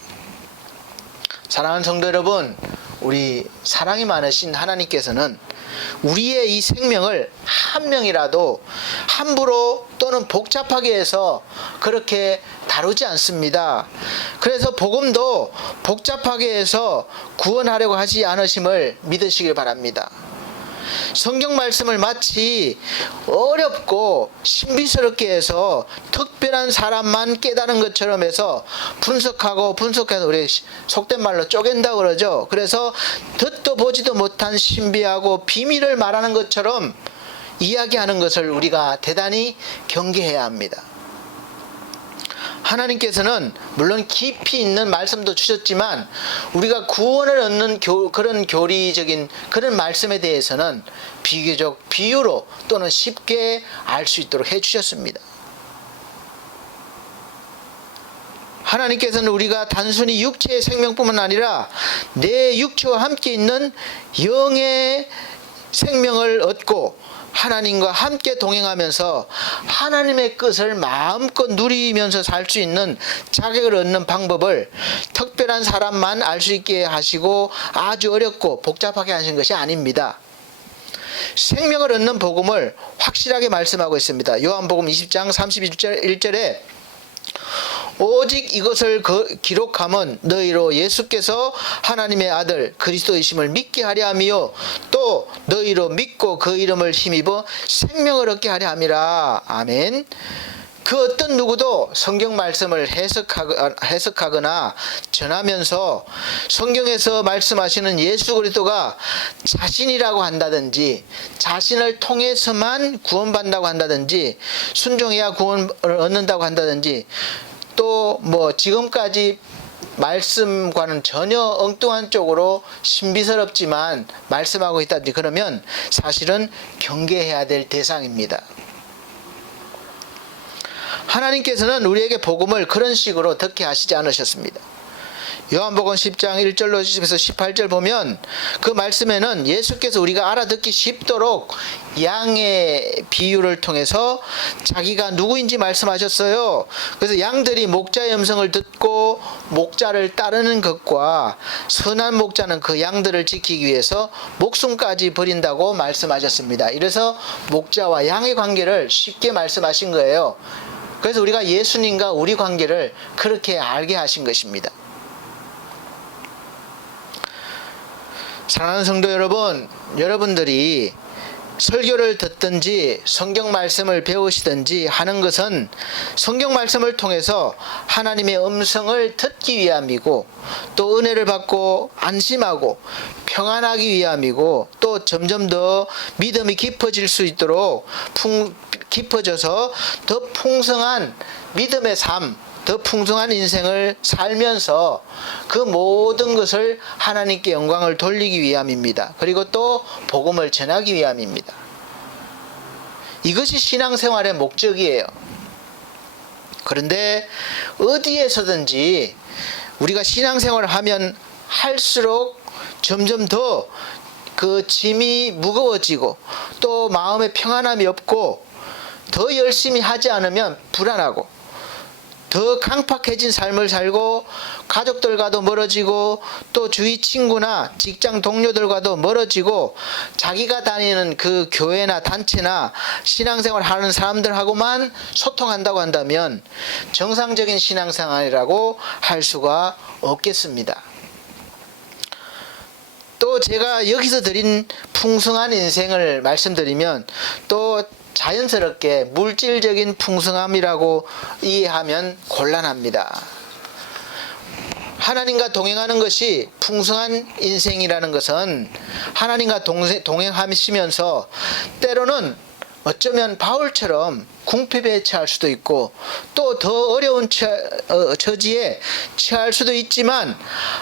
사랑하는 성도 여러분, 우리 사랑이 많으신 하나님께서는 우리의 이 생명을 한 명이라도 함부로 또는 복잡하게 해서 그렇게 다루지 않습니다. 그래서 복음도 복잡하게 해서 구원하려고 하지 않으심을 믿으시길 바랍니다. 성경 말씀을 마치 어렵고 신비스럽게 해서 특별한 사람만 깨달은 것처럼 해서 분석해서 우리 속된 말로 쪼갠다고 그러죠. 그래서 듣도 보지도 못한 신비하고 비밀을 말하는 것처럼 이야기하는 것을 우리가 대단히 경계해야 합니다. 하나님께서는 물론 깊이 있는 말씀도 주셨지만 우리가 구원을 얻는 그런 교리적인 그런 말씀에 대해서는 비교적 비유로 또는 쉽게 알 수 있도록 해주셨습니다. 하나님께서는 우리가 단순히 육체의 생명뿐만 아니라 내 육체와 함께 있는 영의 생명을 얻고 하나님과 함께 동행하면서 하나님의 뜻을 마음껏 누리면서 살 수 있는 자격을 얻는 방법을 특별한 사람만 알 수 있게 하시고 아주 어렵고 복잡하게 하신 것이 아닙니다. 생명을 얻는 복음을 확실하게 말씀하고 있습니다. 요한복음 20장 31절에 오직 이것을 기록함은 너희로 예수께서 하나님의 아들 그리스도이심을 믿게 하려 함이요 또 너희로 믿고 그 이름을 힘입어 생명을 얻게 하려 함이라. 아멘. 그 어떤 누구도 성경 말씀을 해석하거나 전하면서 성경에서 말씀하시는 예수 그리스도가 자신이라고 한다든지 자신을 통해서만 구원받는다고 한다든지 순종해야 구원을 얻는다고 한다든지 또 지금까지 말씀과는 전혀 엉뚱한 쪽으로 신비스럽지만 말씀하고 있다든지 그러면 사실은 경계해야 될 대상입니다. 하나님께서는 우리에게 복음을 그런 식으로 듣게 하시지 않으셨습니다. 요한복음 10장 1절로 18절 보면 그 말씀에는 예수께서 우리가 알아듣기 쉽도록 양의 비유를 통해서 자기가 누구인지 말씀하셨어요. 그래서 양들이 목자의 음성을 듣고 목자를 따르는 것과 선한 목자는 그 양들을 지키기 위해서 목숨까지 버린다고 말씀하셨습니다. 이래서 목자와 양의 관계를 쉽게 말씀하신 거예요. 그래서 우리가 예수님과 우리 관계를 그렇게 알게 하신 것입니다. 사랑하는 성도 여러분, 여러분들이 설교를 듣든지 성경 말씀을 배우시든지 하는 것은 성경 말씀을 통해서 하나님의 음성을 듣기 위함이고 또 은혜를 받고 안심하고 평안하기 위함이고 또 점점 더 믿음이 깊어질 수 있도록 깊어져서 더 풍성한 믿음의 삶, 더 풍성한 인생을 살면서 그 모든 것을 하나님께 영광을 돌리기 위함입니다. 그리고 또 복음을 전하기 위함입니다. 이것이 신앙생활의 목적이에요. 그런데 어디에서든지 우리가 신앙생활을 하면 할수록 점점 더 그 짐이 무거워지고 또 마음에 평안함이 없고 더 열심히 하지 않으면 불안하고 더 강팍해진 삶을 살고 가족들과도 멀어지고 또 주위 친구나 직장 동료들과도 멀어지고 자기가 다니는 그 교회나 단체나 신앙생활 하는 사람들하고만 소통한다고 한다면 정상적인 신앙생활이라고 할 수가 없겠습니다. 또 제가 여기서 드린 풍성한 인생을 말씀드리면 또 자연스럽게 물질적인 풍성함이라고 이해하면 곤란합니다. 하나님과 동행하는 것이 풍성한 인생이라는 것은 하나님과 동행하시면서 때로는 어쩌면 바울처럼 궁핍에 처할 수도 있고 또 더 어려운 처지에 처할 수도 있지만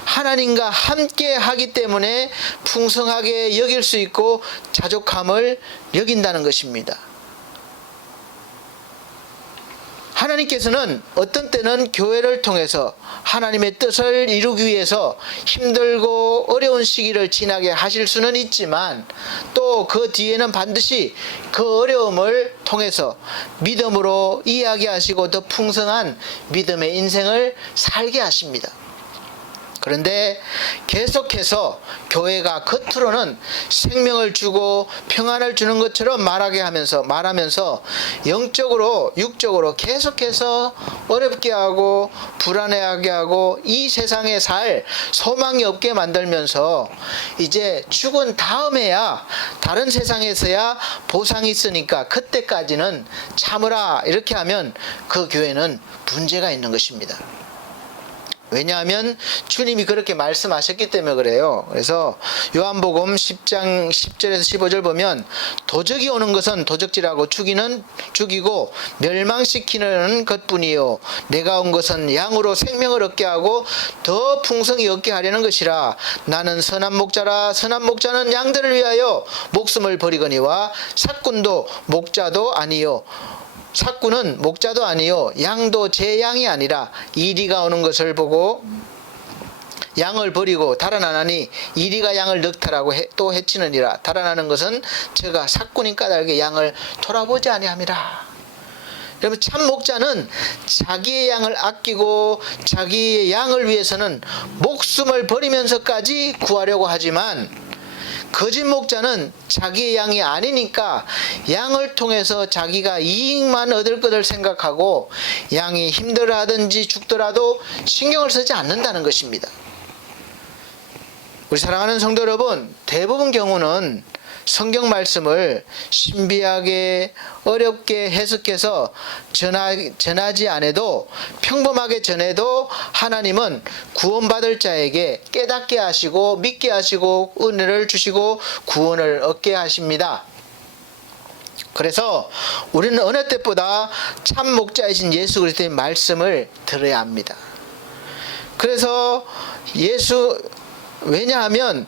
하나님과 함께 하기 때문에 풍성하게 여길 수 있고 자족함을 여긴다는 것입니다. 하나님께서는 어떤 때는 교회를 통해서 하나님의 뜻을 이루기 위해서 힘들고 어려운 시기를 지나게 하실 수는 있지만 또 그 뒤에는 반드시 그 어려움을 통해서 믿음으로 이야기하시고 더 풍성한 믿음의 인생을 살게 하십니다. 그런데 계속해서 교회가 겉으로는 생명을 주고 평안을 주는 것처럼 말하면서 영적으로 육적으로 계속해서 어렵게 하고 불안해하게 하고 이 세상에 살 소망이 없게 만들면서 이제 죽은 다음에야 다른 세상에서야 보상이 있으니까 그때까지는 참으라 이렇게 하면 그 교회는 문제가 있는 것입니다. 왜냐하면 주님이 그렇게 말씀하셨기 때문에 그래요. 그래서 요한복음 10장 10절에서 15절 보면 도적이 오는 것은 도적질하고 죽이고 멸망시키는 것뿐이요 내가 온 것은 양으로 생명을 얻게 하고 더 풍성히 얻게 하려는 것이라. 나는 선한 목자라. 선한 목자는 양들을 위하여 목숨을 버리거니와 삭군도 목자도 아니요 삭군은 목자도 아니요 양도 제 양이 아니라 이리가 오는 것을 보고 양을 버리고 달아나니 이리가 양을 넉탈하고 또 해치느니라. 달아나는 것은 저가 삭군인 까닭에 양을 돌아보지 아니함이라. 여러분, 참 목자는 자기의 양을 아끼고 자기의 양을 위해서는 목숨을 버리면서까지 구하려고 하지만, 거짓 목자는 자기의 양이 아니니까 양을 통해서 자기가 이익만 얻을 것을 생각하고 양이 힘들어하든지 죽더라도 신경을 쓰지 않는다는 것입니다. 우리 사랑하는 성도 여러분, 대부분 경우는 성경 말씀을 신비하게 어렵게 해석해서 전하지 않아도, 평범하게 전해도 하나님은 구원받을 자에게 깨닫게 하시고 믿게 하시고 은혜를 주시고 구원을 얻게 하십니다. 그래서 우리는 어느 때보다 참 목자이신 예수 그리스도의 말씀을 들어야 합니다. 그래서 왜냐하면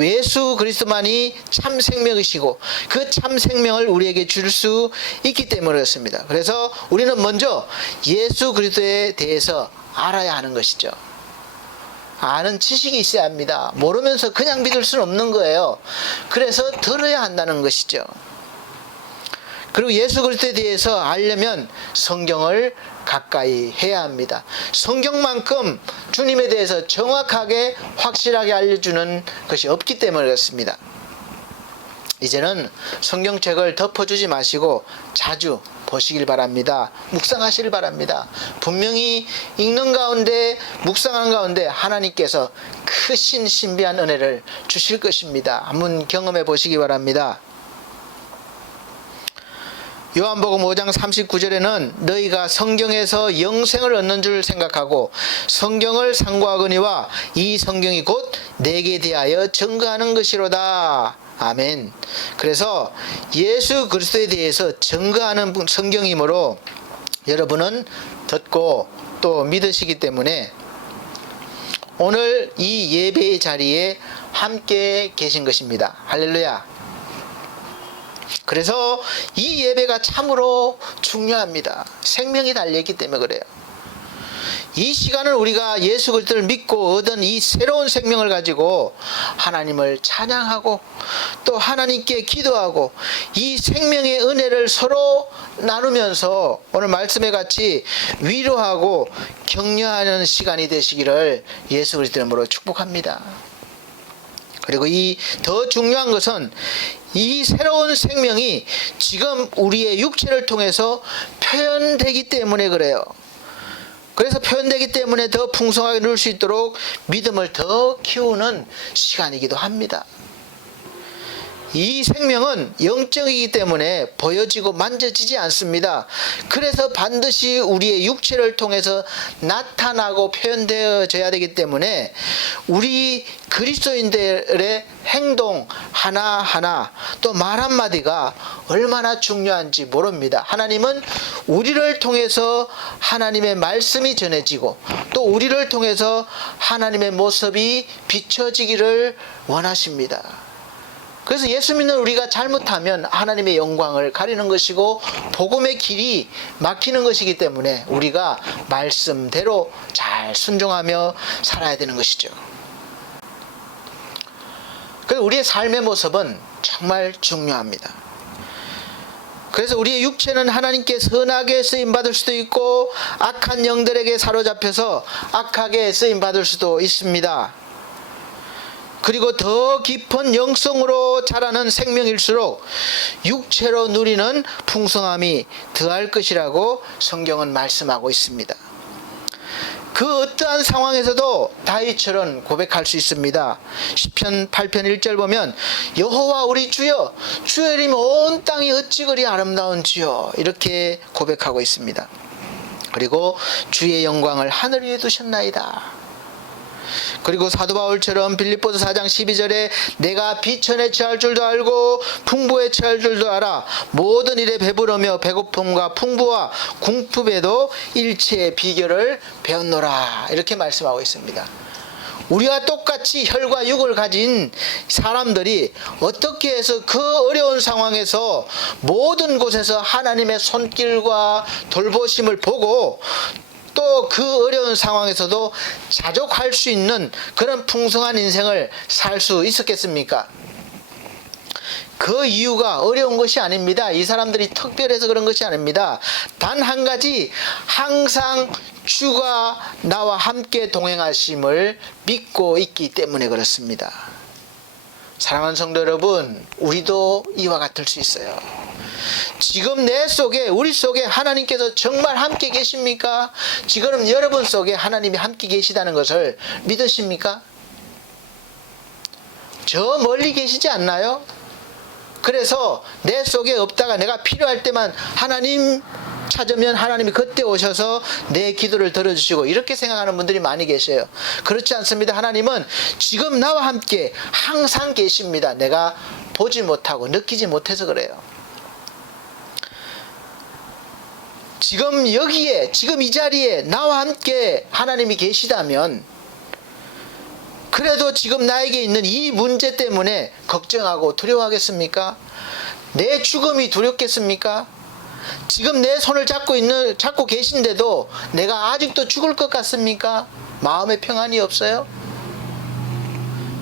예수 그리스도만이 참 생명이시고 그 참 생명을 우리에게 줄 수 있기 때문에 그렇습니다. 그래서 우리는 먼저 예수 그리스도에 대해서 알아야 하는 것이죠. 아는 지식이 있어야 합니다. 모르면서 그냥 믿을 수는 없는 거예요. 그래서 들어야 한다는 것이죠. 그리고 예수 그리스도에 대해서 알려면 성경을 가까이 해야 합니다. 성경만큼 주님에 대해서 정확하게 확실하게 알려주는 것이 없기 때문에 그렇습니다. 이제는 성경책을 덮어주지 마시고 자주 보시길 바랍니다. 묵상하시길 바랍니다. 분명히 읽는 가운데, 묵상하는 가운데 하나님께서 크신 신비한 은혜를 주실 것입니다. 한번 경험해 보시기 바랍니다. 요한복음 5장 39절에는 너희가 성경에서 영생을 얻는 줄 생각하고 성경을 상고하거니와 이 성경이 곧 내게 대하여 증거하는 것이로다. 아멘. 그래서 예수 그리스도에 대해서 증거하는 성경이므로 여러분은 듣고 또 믿으시기 때문에 오늘 이 예배의 자리에 함께 계신 것입니다. 할렐루야. 그래서 이 예배가 참으로 중요합니다. 생명이 달려있기 때문에 그래요. 이 시간을 우리가 예수 그리스도를 믿고 얻은 이 새로운 생명을 가지고 하나님을 찬양하고 또 하나님께 기도하고 이 생명의 은혜를 서로 나누면서 오늘 말씀에 같이 위로하고 격려하는 시간이 되시기를 예수 그리스도 이름으로 축복합니다. 그리고 이 더 중요한 것은 이 새로운 생명이 지금 우리의 육체를 통해서 표현되기 때문에 그래요. 그래서 표현되기 때문에 더 풍성하게 누릴 수 있도록 믿음을 더 키우는 시간이기도 합니다. 이 생명은 영적이기 때문에 보여지고 만져지지 않습니다. 그래서 반드시 우리의 육체를 통해서 나타나고 표현되어져야 되기 때문에 우리 그리스도인들의 행동 하나하나 또 말 한마디가 얼마나 중요한지 모릅니다. 하나님은 우리를 통해서 하나님의 말씀이 전해지고 또 우리를 통해서 하나님의 모습이 비춰지기를 원하십니다. 그래서 예수 믿는 우리가 잘못하면 하나님의 영광을 가리는 것이고 복음의 길이 막히는 것이기 때문에 우리가 말씀대로 잘 순종하며 살아야 되는 것이죠. 그래서 우리의 삶의 모습은 정말 중요합니다. 그래서 우리의 육체는 하나님께 선하게 쓰임받을 수도 있고 악한 영들에게 사로잡혀서 악하게 쓰임받을 수도 있습니다. 그리고 더 깊은 영성으로 자라는 생명일수록 육체로 누리는 풍성함이 더할 것이라고 성경은 말씀하고 있습니다. 그 어떠한 상황에서도 다윗처럼 고백할 수 있습니다. 시편 8편 1절 보면 여호와 우리 주여 주의 이름이 온 땅이 어찌 그리 아름다운지요, 이렇게 고백하고 있습니다. 그리고 주의 영광을 하늘 위에 두셨나이다. 그리고 사도 바울처럼 빌립보서 4장 12절에 내가 비천에 처할 줄도 알고 풍부에 처할 줄도 알아 모든 일에 배부르며 배고픔과 풍부와 궁핍에도 일체의 비결을 배웠노라, 이렇게 말씀하고 있습니다. 우리와 똑같이 혈과 육을 가진 사람들이 어떻게 해서 그 어려운 상황에서 모든 곳에서 하나님의 손길과 돌보심을 보고 또 그 어려운 상황에서도 자족할 수 있는 그런 풍성한 인생을 살 수 있었겠습니까? 그 이유가 어려운 것이 아닙니다. 이 사람들이 특별해서 그런 것이 아닙니다. 단 한 가지, 항상 주가 나와 함께 동행하심을 믿고 있기 때문에 그렇습니다. 사랑하는 성도 여러분, 우리도 이와 같을 수 있어요. 지금 내 속에, 우리 속에 하나님께서 정말 함께 계십니까? 지금 여러분 속에 하나님이 함께 계시다는 것을 믿으십니까? 저 멀리 계시지 않나요? 그래서 내 속에 없다가 내가 필요할 때만 하나님 찾으면 하나님이 그때 오셔서 내 기도를 들어주시고, 이렇게 생각하는 분들이 많이 계셔요. 그렇지 않습니다. 하나님은 지금 나와 함께 항상 계십니다. 내가 보지 못하고 느끼지 못해서 그래요. 지금 여기에, 지금 이 자리에 나와 함께 하나님이 계시다면, 그래도 지금 나에게 있는 이 문제 때문에 걱정하고 두려워하겠습니까? 내 죽음이 두렵겠습니까? 지금 내 손을 잡고 계신데도 내가 아직도 죽을 것 같습니까? 마음에 평안이 없어요?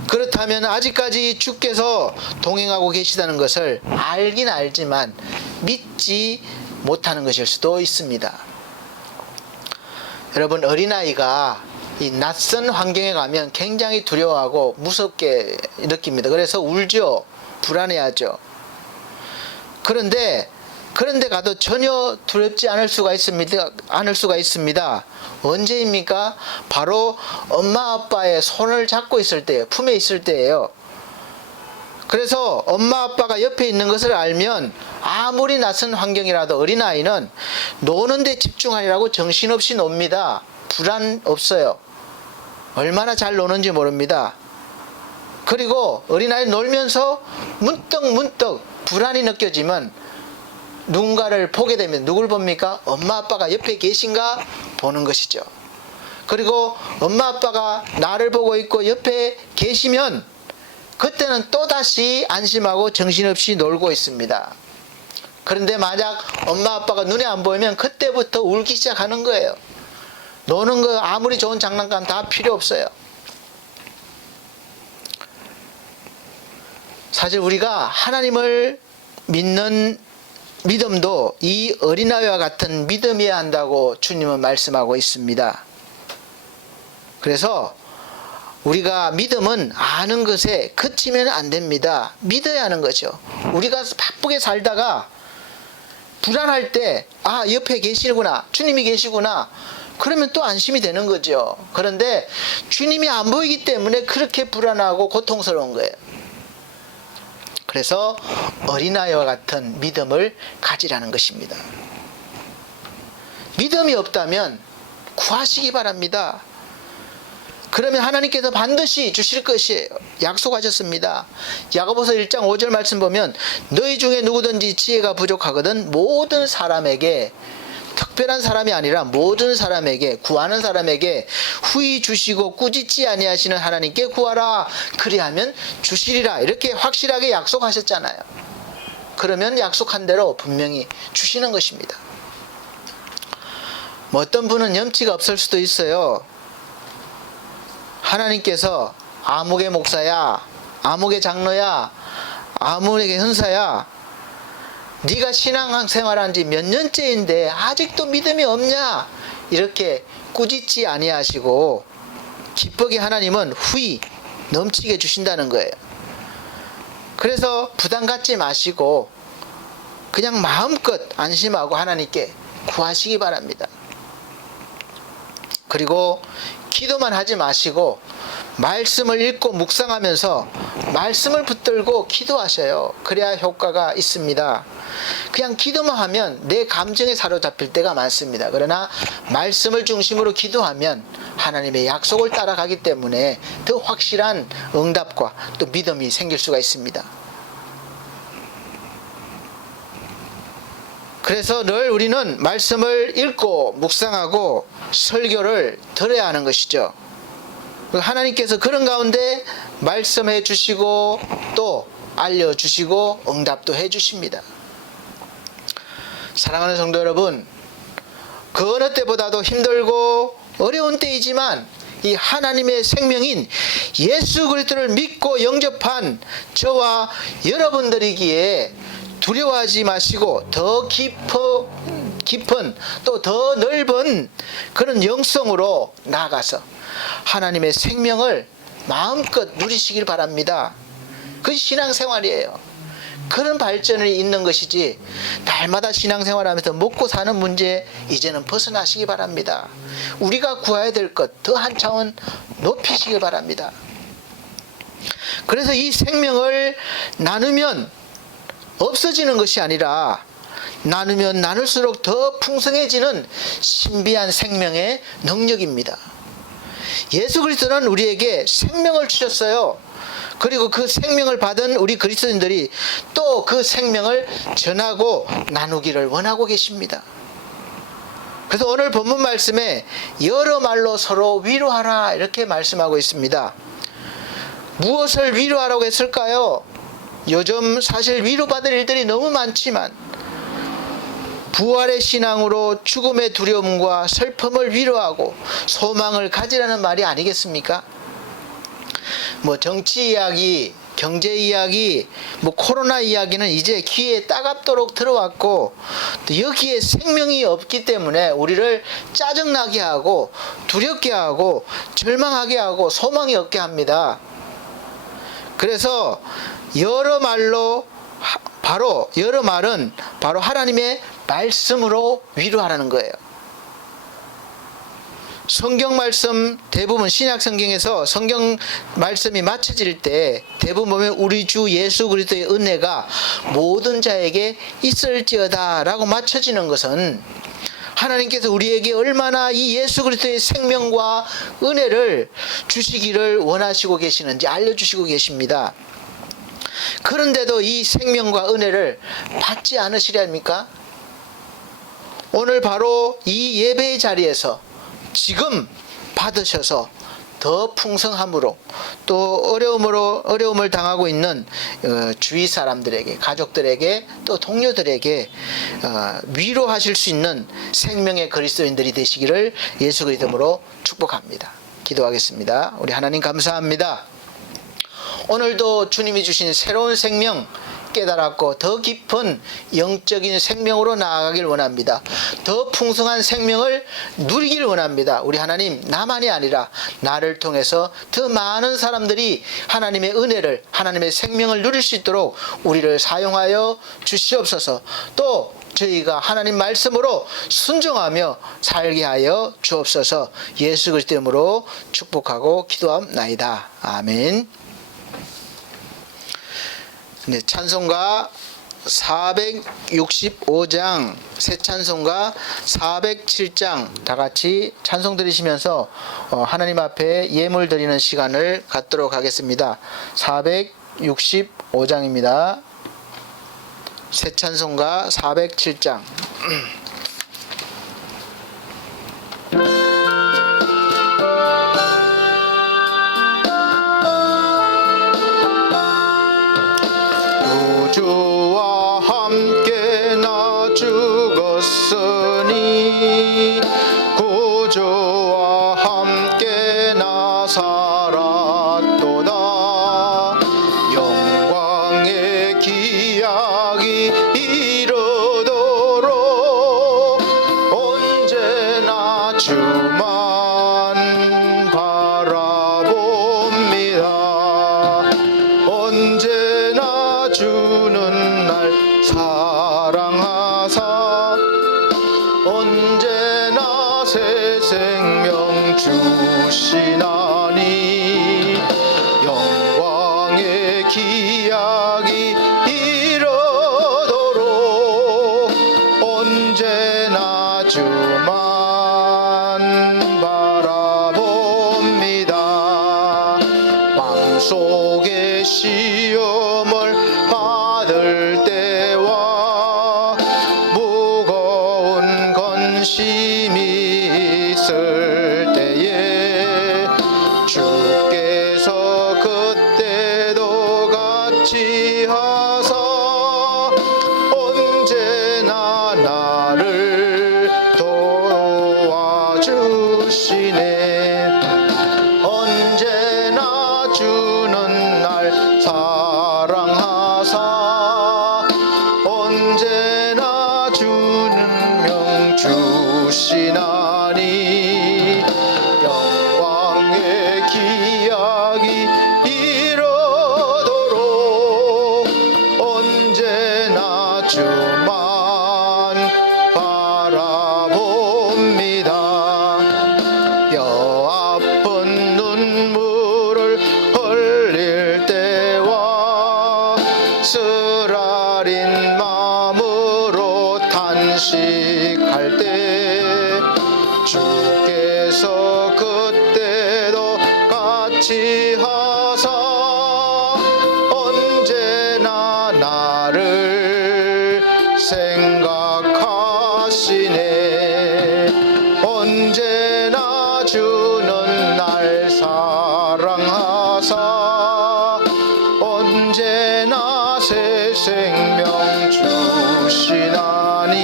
그렇다면 아직까지 주께서 동행하고 계시다는 것을 알긴 알지만 믿지 못하는 것일 수도 있습니다. 여러분, 어린아이가 이 낯선 환경에 가면 굉장히 두려워하고 무섭게 느낍니다. 그래서 울죠. 불안해하죠. 그런데 가도 전혀 두렵지 않을 수가 있습니다. 언제입니까? 바로 엄마 아빠의 손을 잡고 있을 때예요. 품에 있을 때예요. 그래서 엄마 아빠가 옆에 있는 것을 알면 아무리 낯선 환경이라도 어린아이는 노는 데 집중하리라고 정신없이 놉니다. 불안 없어요. 얼마나 잘 노는지 모릅니다. 그리고 어린아이 놀면서 문득 불안이 느껴지면 누군가를 보게 되면 누굴 봅니까? 엄마 아빠가 옆에 계신가 보는 것이죠. 그리고 엄마 아빠가 나를 보고 있고 옆에 계시면 그때는 또다시 안심하고 정신없이 놀고 있습니다. 그런데 만약 엄마 아빠가 눈에 안 보이면 그때부터 울기 시작하는 거예요. 노는 거 아무리 좋은 장난감 다 필요 없어요. 사실 우리가 하나님을 믿는 믿음도 이 어린아이와 같은 믿음이어야 한다고 주님은 말씀하고 있습니다. 그래서 우리가 믿음은 아는 것에 그치면 안 됩니다. 믿어야 하는 거죠. 우리가 바쁘게 살다가 불안할 때, 옆에 계시구나, 주님이 계시구나, 그러면 또 안심이 되는 거죠. 그런데 주님이 안 보이기 때문에 그렇게 불안하고 고통스러운 거예요. 그래서 어린아이와 같은 믿음을 가지라는 것입니다. 믿음이 없다면 구하시기 바랍니다. 그러면 하나님께서 반드시 주실 것이에요. 약속하셨습니다. 야고보서 1장 5절 말씀 보면 너희 중에 누구든지 지혜가 부족하거든 모든 사람에게, 특별한 사람이 아니라 모든 사람에게, 구하는 사람에게 후히 주시고 꾸짖지 아니하시는 하나님께 구하라. 그리하면 주시리라. 이렇게 확실하게 약속하셨잖아요. 그러면 약속한 대로 분명히 주시는 것입니다. 어떤 분은 염치가 없을 수도 있어요. 하나님께서 아무개 목사야, 아무개 장로야, 아무개 헌사야, 네가 신앙생활한 지 몇 년째인데 아직도 믿음이 없냐? 이렇게 꾸짖지 아니하시고 기쁘게 하나님은 후히 넘치게 주신다는 거예요. 그래서 부담 갖지 마시고 그냥 마음껏 안심하고 하나님께 구하시기 바랍니다. 그리고 기도만 하지 마시고 말씀을 읽고 묵상하면서 말씀을 붙들고 기도하셔요. 그래야 효과가 있습니다. 그냥 기도만 하면 내 감정에 사로잡힐 때가 많습니다. 그러나 말씀을 중심으로 기도하면 하나님의 약속을 따라가기 때문에 더 확실한 응답과 또 믿음이 생길 수가 있습니다. 그래서 늘 우리는 말씀을 읽고 묵상하고 설교를 들어야 하는 것이죠. 하나님께서 그런 가운데 말씀해 주시고 또 알려주시고 응답도 해 주십니다. 사랑하는 성도 여러분, 그 어느 때보다도 힘들고 어려운 때이지만 이 하나님의 생명인 예수 그리스도를 믿고 영접한 저와 여러분들이기에 두려워하지 마시고 더 깊은 또 더 넓은 그런 영성으로 나아가서 하나님의 생명을 마음껏 누리시길 바랍니다. 그것이 신앙생활이에요. 그런 발전이 있는 것이지 날마다 신앙생활하면서 먹고 사는 문제 이제는 벗어나시기 바랍니다. 우리가 구해야 될 것 더 한 차원 높이시기 바랍니다. 그래서 이 생명을 나누면 없어지는 것이 아니라 나누면 나눌수록 더 풍성해지는 신비한 생명의 능력입니다. 예수 그리스도는 우리에게 생명을 주셨어요. 그리고 그 생명을 받은 우리 그리스도인들이 또 그 생명을 전하고 나누기를 원하고 계십니다. 그래서 오늘 본문 말씀에 여러 말로 서로 위로하라 이렇게 말씀하고 있습니다. 무엇을 위로하라고 했을까요? 요즘 사실 위로받을 일들이 너무 많지만 부활의 신앙으로 죽음의 두려움과 슬픔을 위로하고 소망을 가지라는 말이 아니겠습니까? 뭐 정치 이야기, 경제 이야기, 뭐 코로나 이야기는 이제 귀에 따갑도록 들어왔고 또 여기에 생명이 없기 때문에 우리를 짜증나게 하고 두렵게 하고 절망하게 하고 소망이 없게 합니다. 그래서 여러 말은 바로 하나님의 말씀으로 위로하라는 거예요. 성경 말씀 대부분 신약 성경에서 성경 말씀이 맞춰질 때 대부분 보면 우리 주 예수 그리스도의 은혜가 모든 자에게 있을지어다 라고 맞춰지는 것은 하나님께서 우리에게 얼마나 이 예수 그리스도의 생명과 은혜를 주시기를 원하시고 계시는지 알려주시고 계십니다. 그런데도 이 생명과 은혜를 받지 않으시렵니까? 오늘 바로 이 예배의 자리에서 지금 받으셔서 더 풍성함으로 또 어려움을 당하고 있는 주위 사람들에게, 가족들에게 또 동료들에게 위로하실 수 있는 생명의 그리스도인들이 되시기를 예수 그리스도로 축복합니다. 기도하겠습니다. 우리 하나님 감사합니다. 오늘도 주님이 주신 새로운 생명 깨달았고 더 깊은 영적인 생명으로 나아가길 원합니다. 더 풍성한 생명을 누리길 원합니다. 우리 하나님, 나만이 아니라 나를 통해서 더 많은 사람들이 하나님의 은혜를, 하나님의 생명을 누릴 수 있도록 우리를 사용하여 주시옵소서. 또 저희가 하나님 말씀으로 순종하며 살게 하여 주옵소서. 예수 그리스도의 이름으로 축복하고 기도합나이다. 아멘. 네, 찬송가 465장, 새 찬송가 407장 다 같이 찬송 드리시면서 하나님 앞에 예물 드리는 시간을 갖도록 하겠습니다. 465장입니다. 새 찬송가 407장. 주와 함께 나 죽었으니 구주와 함께 나 살았도다. 영광의 기약이 이르도록 언제나 주만 바라봅니다. 언제나 주는 날 사랑하사 언제나 새 생명 주시나니 영광의 기약이 이르도록 언제나 주만 바라봅니다. 마음속의 시험을 받을 때와 무거운 건심이 있을 때에 주께서 그때도 같이 하사 언제나 나를 어찌하사 언제나 나를 생각하시네. 언제나 주는 날 사랑하사 언제나 새 생명 주시나니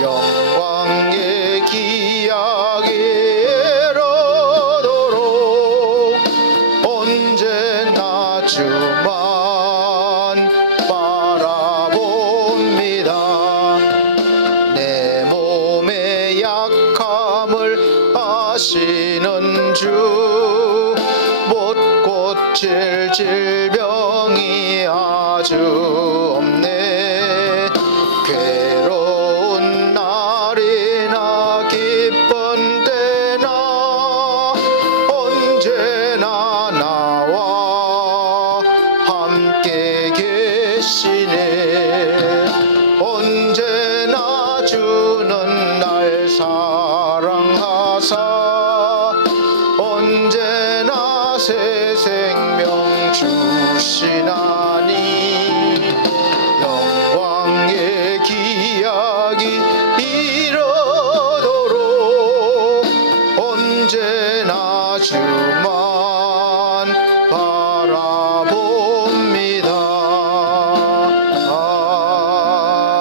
영광의 기약이 에러도록 언제나 주만 바라봅니다. 내 몸의 약함을 아시는 주 못 고칠 질병이 아주 없네. 괴로운 날이나 기쁜 때나 언제나 나와 함께 계시네. 언제나 주는 날 사랑하사 언제나 새 생명 주시나니 영광의 기약이 이르도록 언제나 주만 바라봅니다.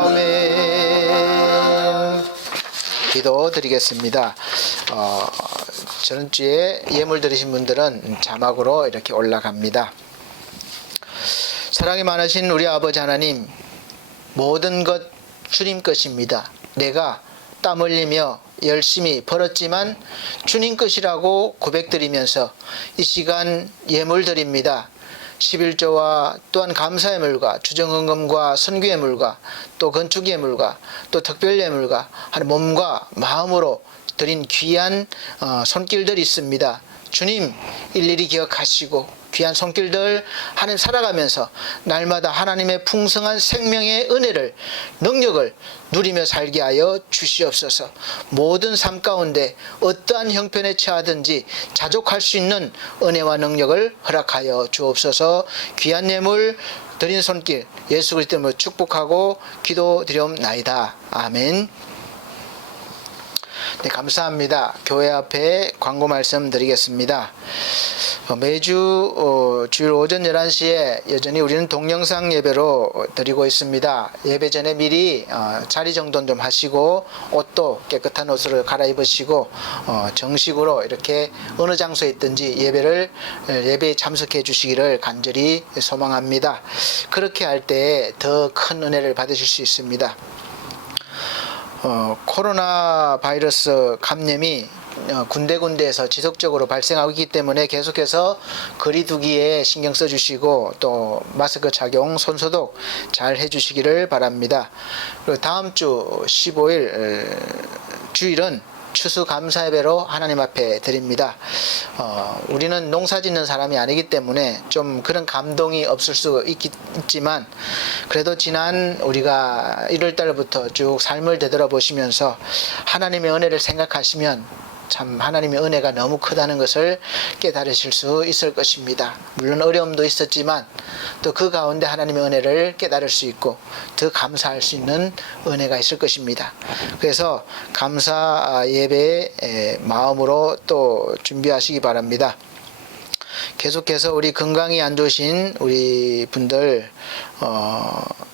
아멘. 기도드리겠습니다. 저는 주에 예물 드리신 분들은 자막으로 이렇게 올라갑니다. 사랑이 많으신 우리 아버지 하나님, 모든 것 주님 것입니다. 내가 땀 흘리며 열심히 벌었지만 주님 것이라고 고백드리면서 이 시간 예물 드립니다. 11조와 또한 감사의 물과 주정헌금과 선교의 물과 또 건축의 물과 또 특별예물과 하는 몸과 마음으로 드린 귀한 손길들이 있습니다. 주님 일일이 기억하시고 귀한 손길들 하나님 살아가면서 날마다 하나님의 풍성한 생명의 은혜를 능력을 누리며 살게 하여 주시옵소서. 모든 삶 가운데 어떠한 형편에 처하든지 자족할 수 있는 은혜와 능력을 허락하여 주옵소서. 귀한 예물 드린 손길 예수 그리스도 이름으로 축복하고 기도드리옵나이다. 아멘. 네, 감사합니다. 교회 앞에 광고 말씀 드리겠습니다. 매주 주일 오전 11시에 여전히 우리는 동영상 예배로 드리고 있습니다. 예배 전에 미리 자리 정돈 좀 하시고 옷도 깨끗한 옷으로 갈아입으시고 정식으로 이렇게 어느 장소에 있든지 예배에 참석해 주시기를 간절히 소망합니다. 그렇게 할 때 더 큰 은혜를 받으실 수 있습니다. 코로나 바이러스 감염이 군데군데에서 지속적으로 발생하고 있기 때문에 계속해서 거리두기에 신경 써주시고 또 마스크 착용, 손소독 잘 해주시기를 바랍니다. 그리고 다음 주 15일 주일은 추수감사예배로 하나님 앞에 드립니다. 우리는 농사 짓는 사람이 아니기 때문에 좀 그런 감동이 없을 수 있지만 그래도 지난 우리가 1월달부터 쭉 삶을 되돌아보시면서 하나님의 은혜를 생각하시면 참 하나님의 은혜가 너무 크다는 것을 깨달으실 수 있을 것입니다. 물론 어려움도 있었지만 또 그 가운데 하나님의 은혜를 깨달을 수 있고 더 감사할 수 있는 은혜가 있을 것입니다. 그래서 감사 예배의 마음으로 또 준비하시기 바랍니다. 계속해서 우리 건강이 안 좋으신 우리 분들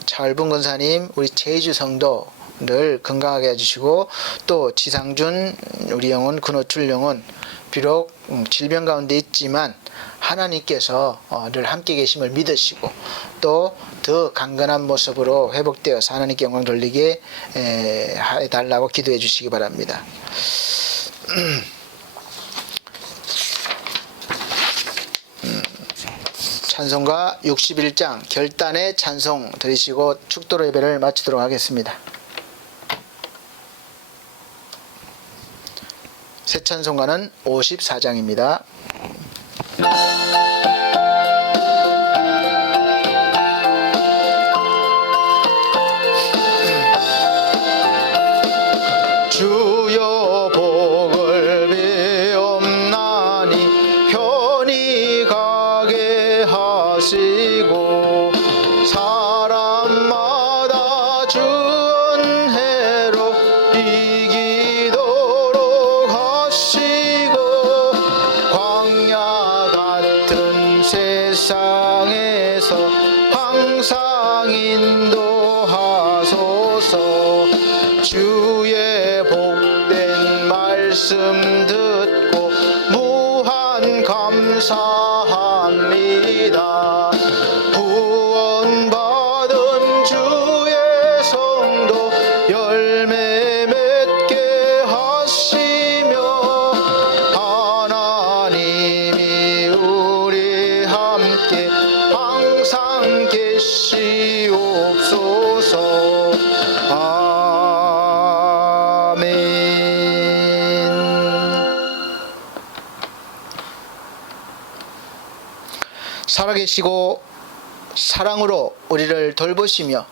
차을분 권사님, 우리 제주 성도 늘 건강하게 해주시고 또 지상준 우리 영혼 근호출 영혼 비록 질병 가운데 있지만 하나님께서 늘 함께 계심을 믿으시고 또 더 강건한 모습으로 회복되어서 하나님께 영광 돌리게 해달라고 기도해 주시기 바랍니다. 찬송가 61장 결단의 찬송 드리시고 축도로 예배를 마치도록 하겠습니다. 새 찬송가는 54장입니다. 주여 복을 비옵나니 세상에서 항상 인도하소서. 주의 복된 말씀 듣고 무한 감사합니다. 구원받은 주의 성도 열매 맺게 하시며 하나님이 우리 함께 항상 계시옵소서. 살아계시고 사랑으로 우리를 돌보시며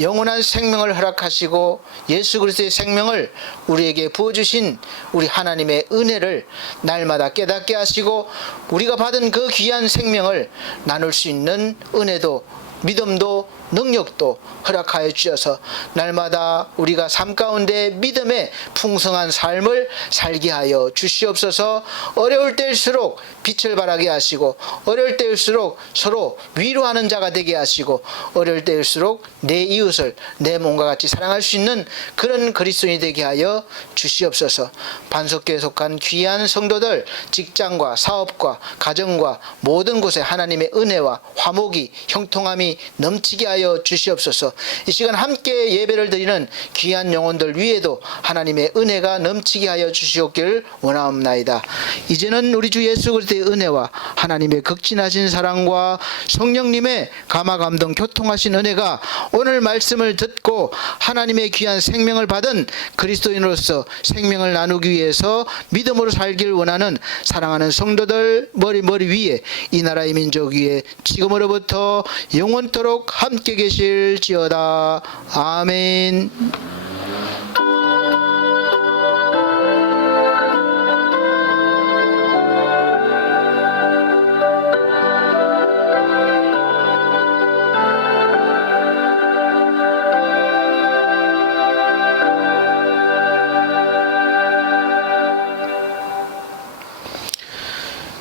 영원한 생명을 허락하시고 예수 그리스도의 생명을 우리에게 부어주신 우리 하나님의 은혜를 날마다 깨닫게 하시고 우리가 받은 그 귀한 생명을 나눌 수 있는 은혜도 믿음도 능력도 허락하여 주셔서 날마다 우리가 삶 가운데 믿음의 풍성한 삶을 살게 하여 주시옵소서. 어려울 때일수록 빛을 발하게 하시고 어려울 때일수록 서로 위로하는 자가 되게 하시고 어려울 때일수록 내 이웃을 내 몸과 같이 사랑할 수 있는 그런 그리스도인이 되게 하여 주시옵소서. 반석교에 속한 귀한 성도들 직장과 사업과 가정과 모든 곳에 하나님의 은혜와 화목이 형통함이 넘치게 하여 주시옵소서. 이 시간 함께 예배를 드리는 귀한 영혼들 위에도 하나님의 은혜가 넘치게 하여 주시옵길 원하옵나이다. 이제는 우리 주 예수 그리스도의 은혜와 하나님의 극진하신 사랑과 성령님의 감화감동 교통하신 은혜가 오늘 말씀을 듣고 하나님의 귀한 생명을 받은 그리스도인으로서 생명을 나누기 위해서 믿음으로 살길 원하는 사랑하는 성도들 머리 위에 이 나라의 민족 위에 지금으로부터 영원토록 함께 계실지어다. 아멘.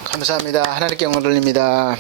감사합니다. 하나님께 영광 돌립니다.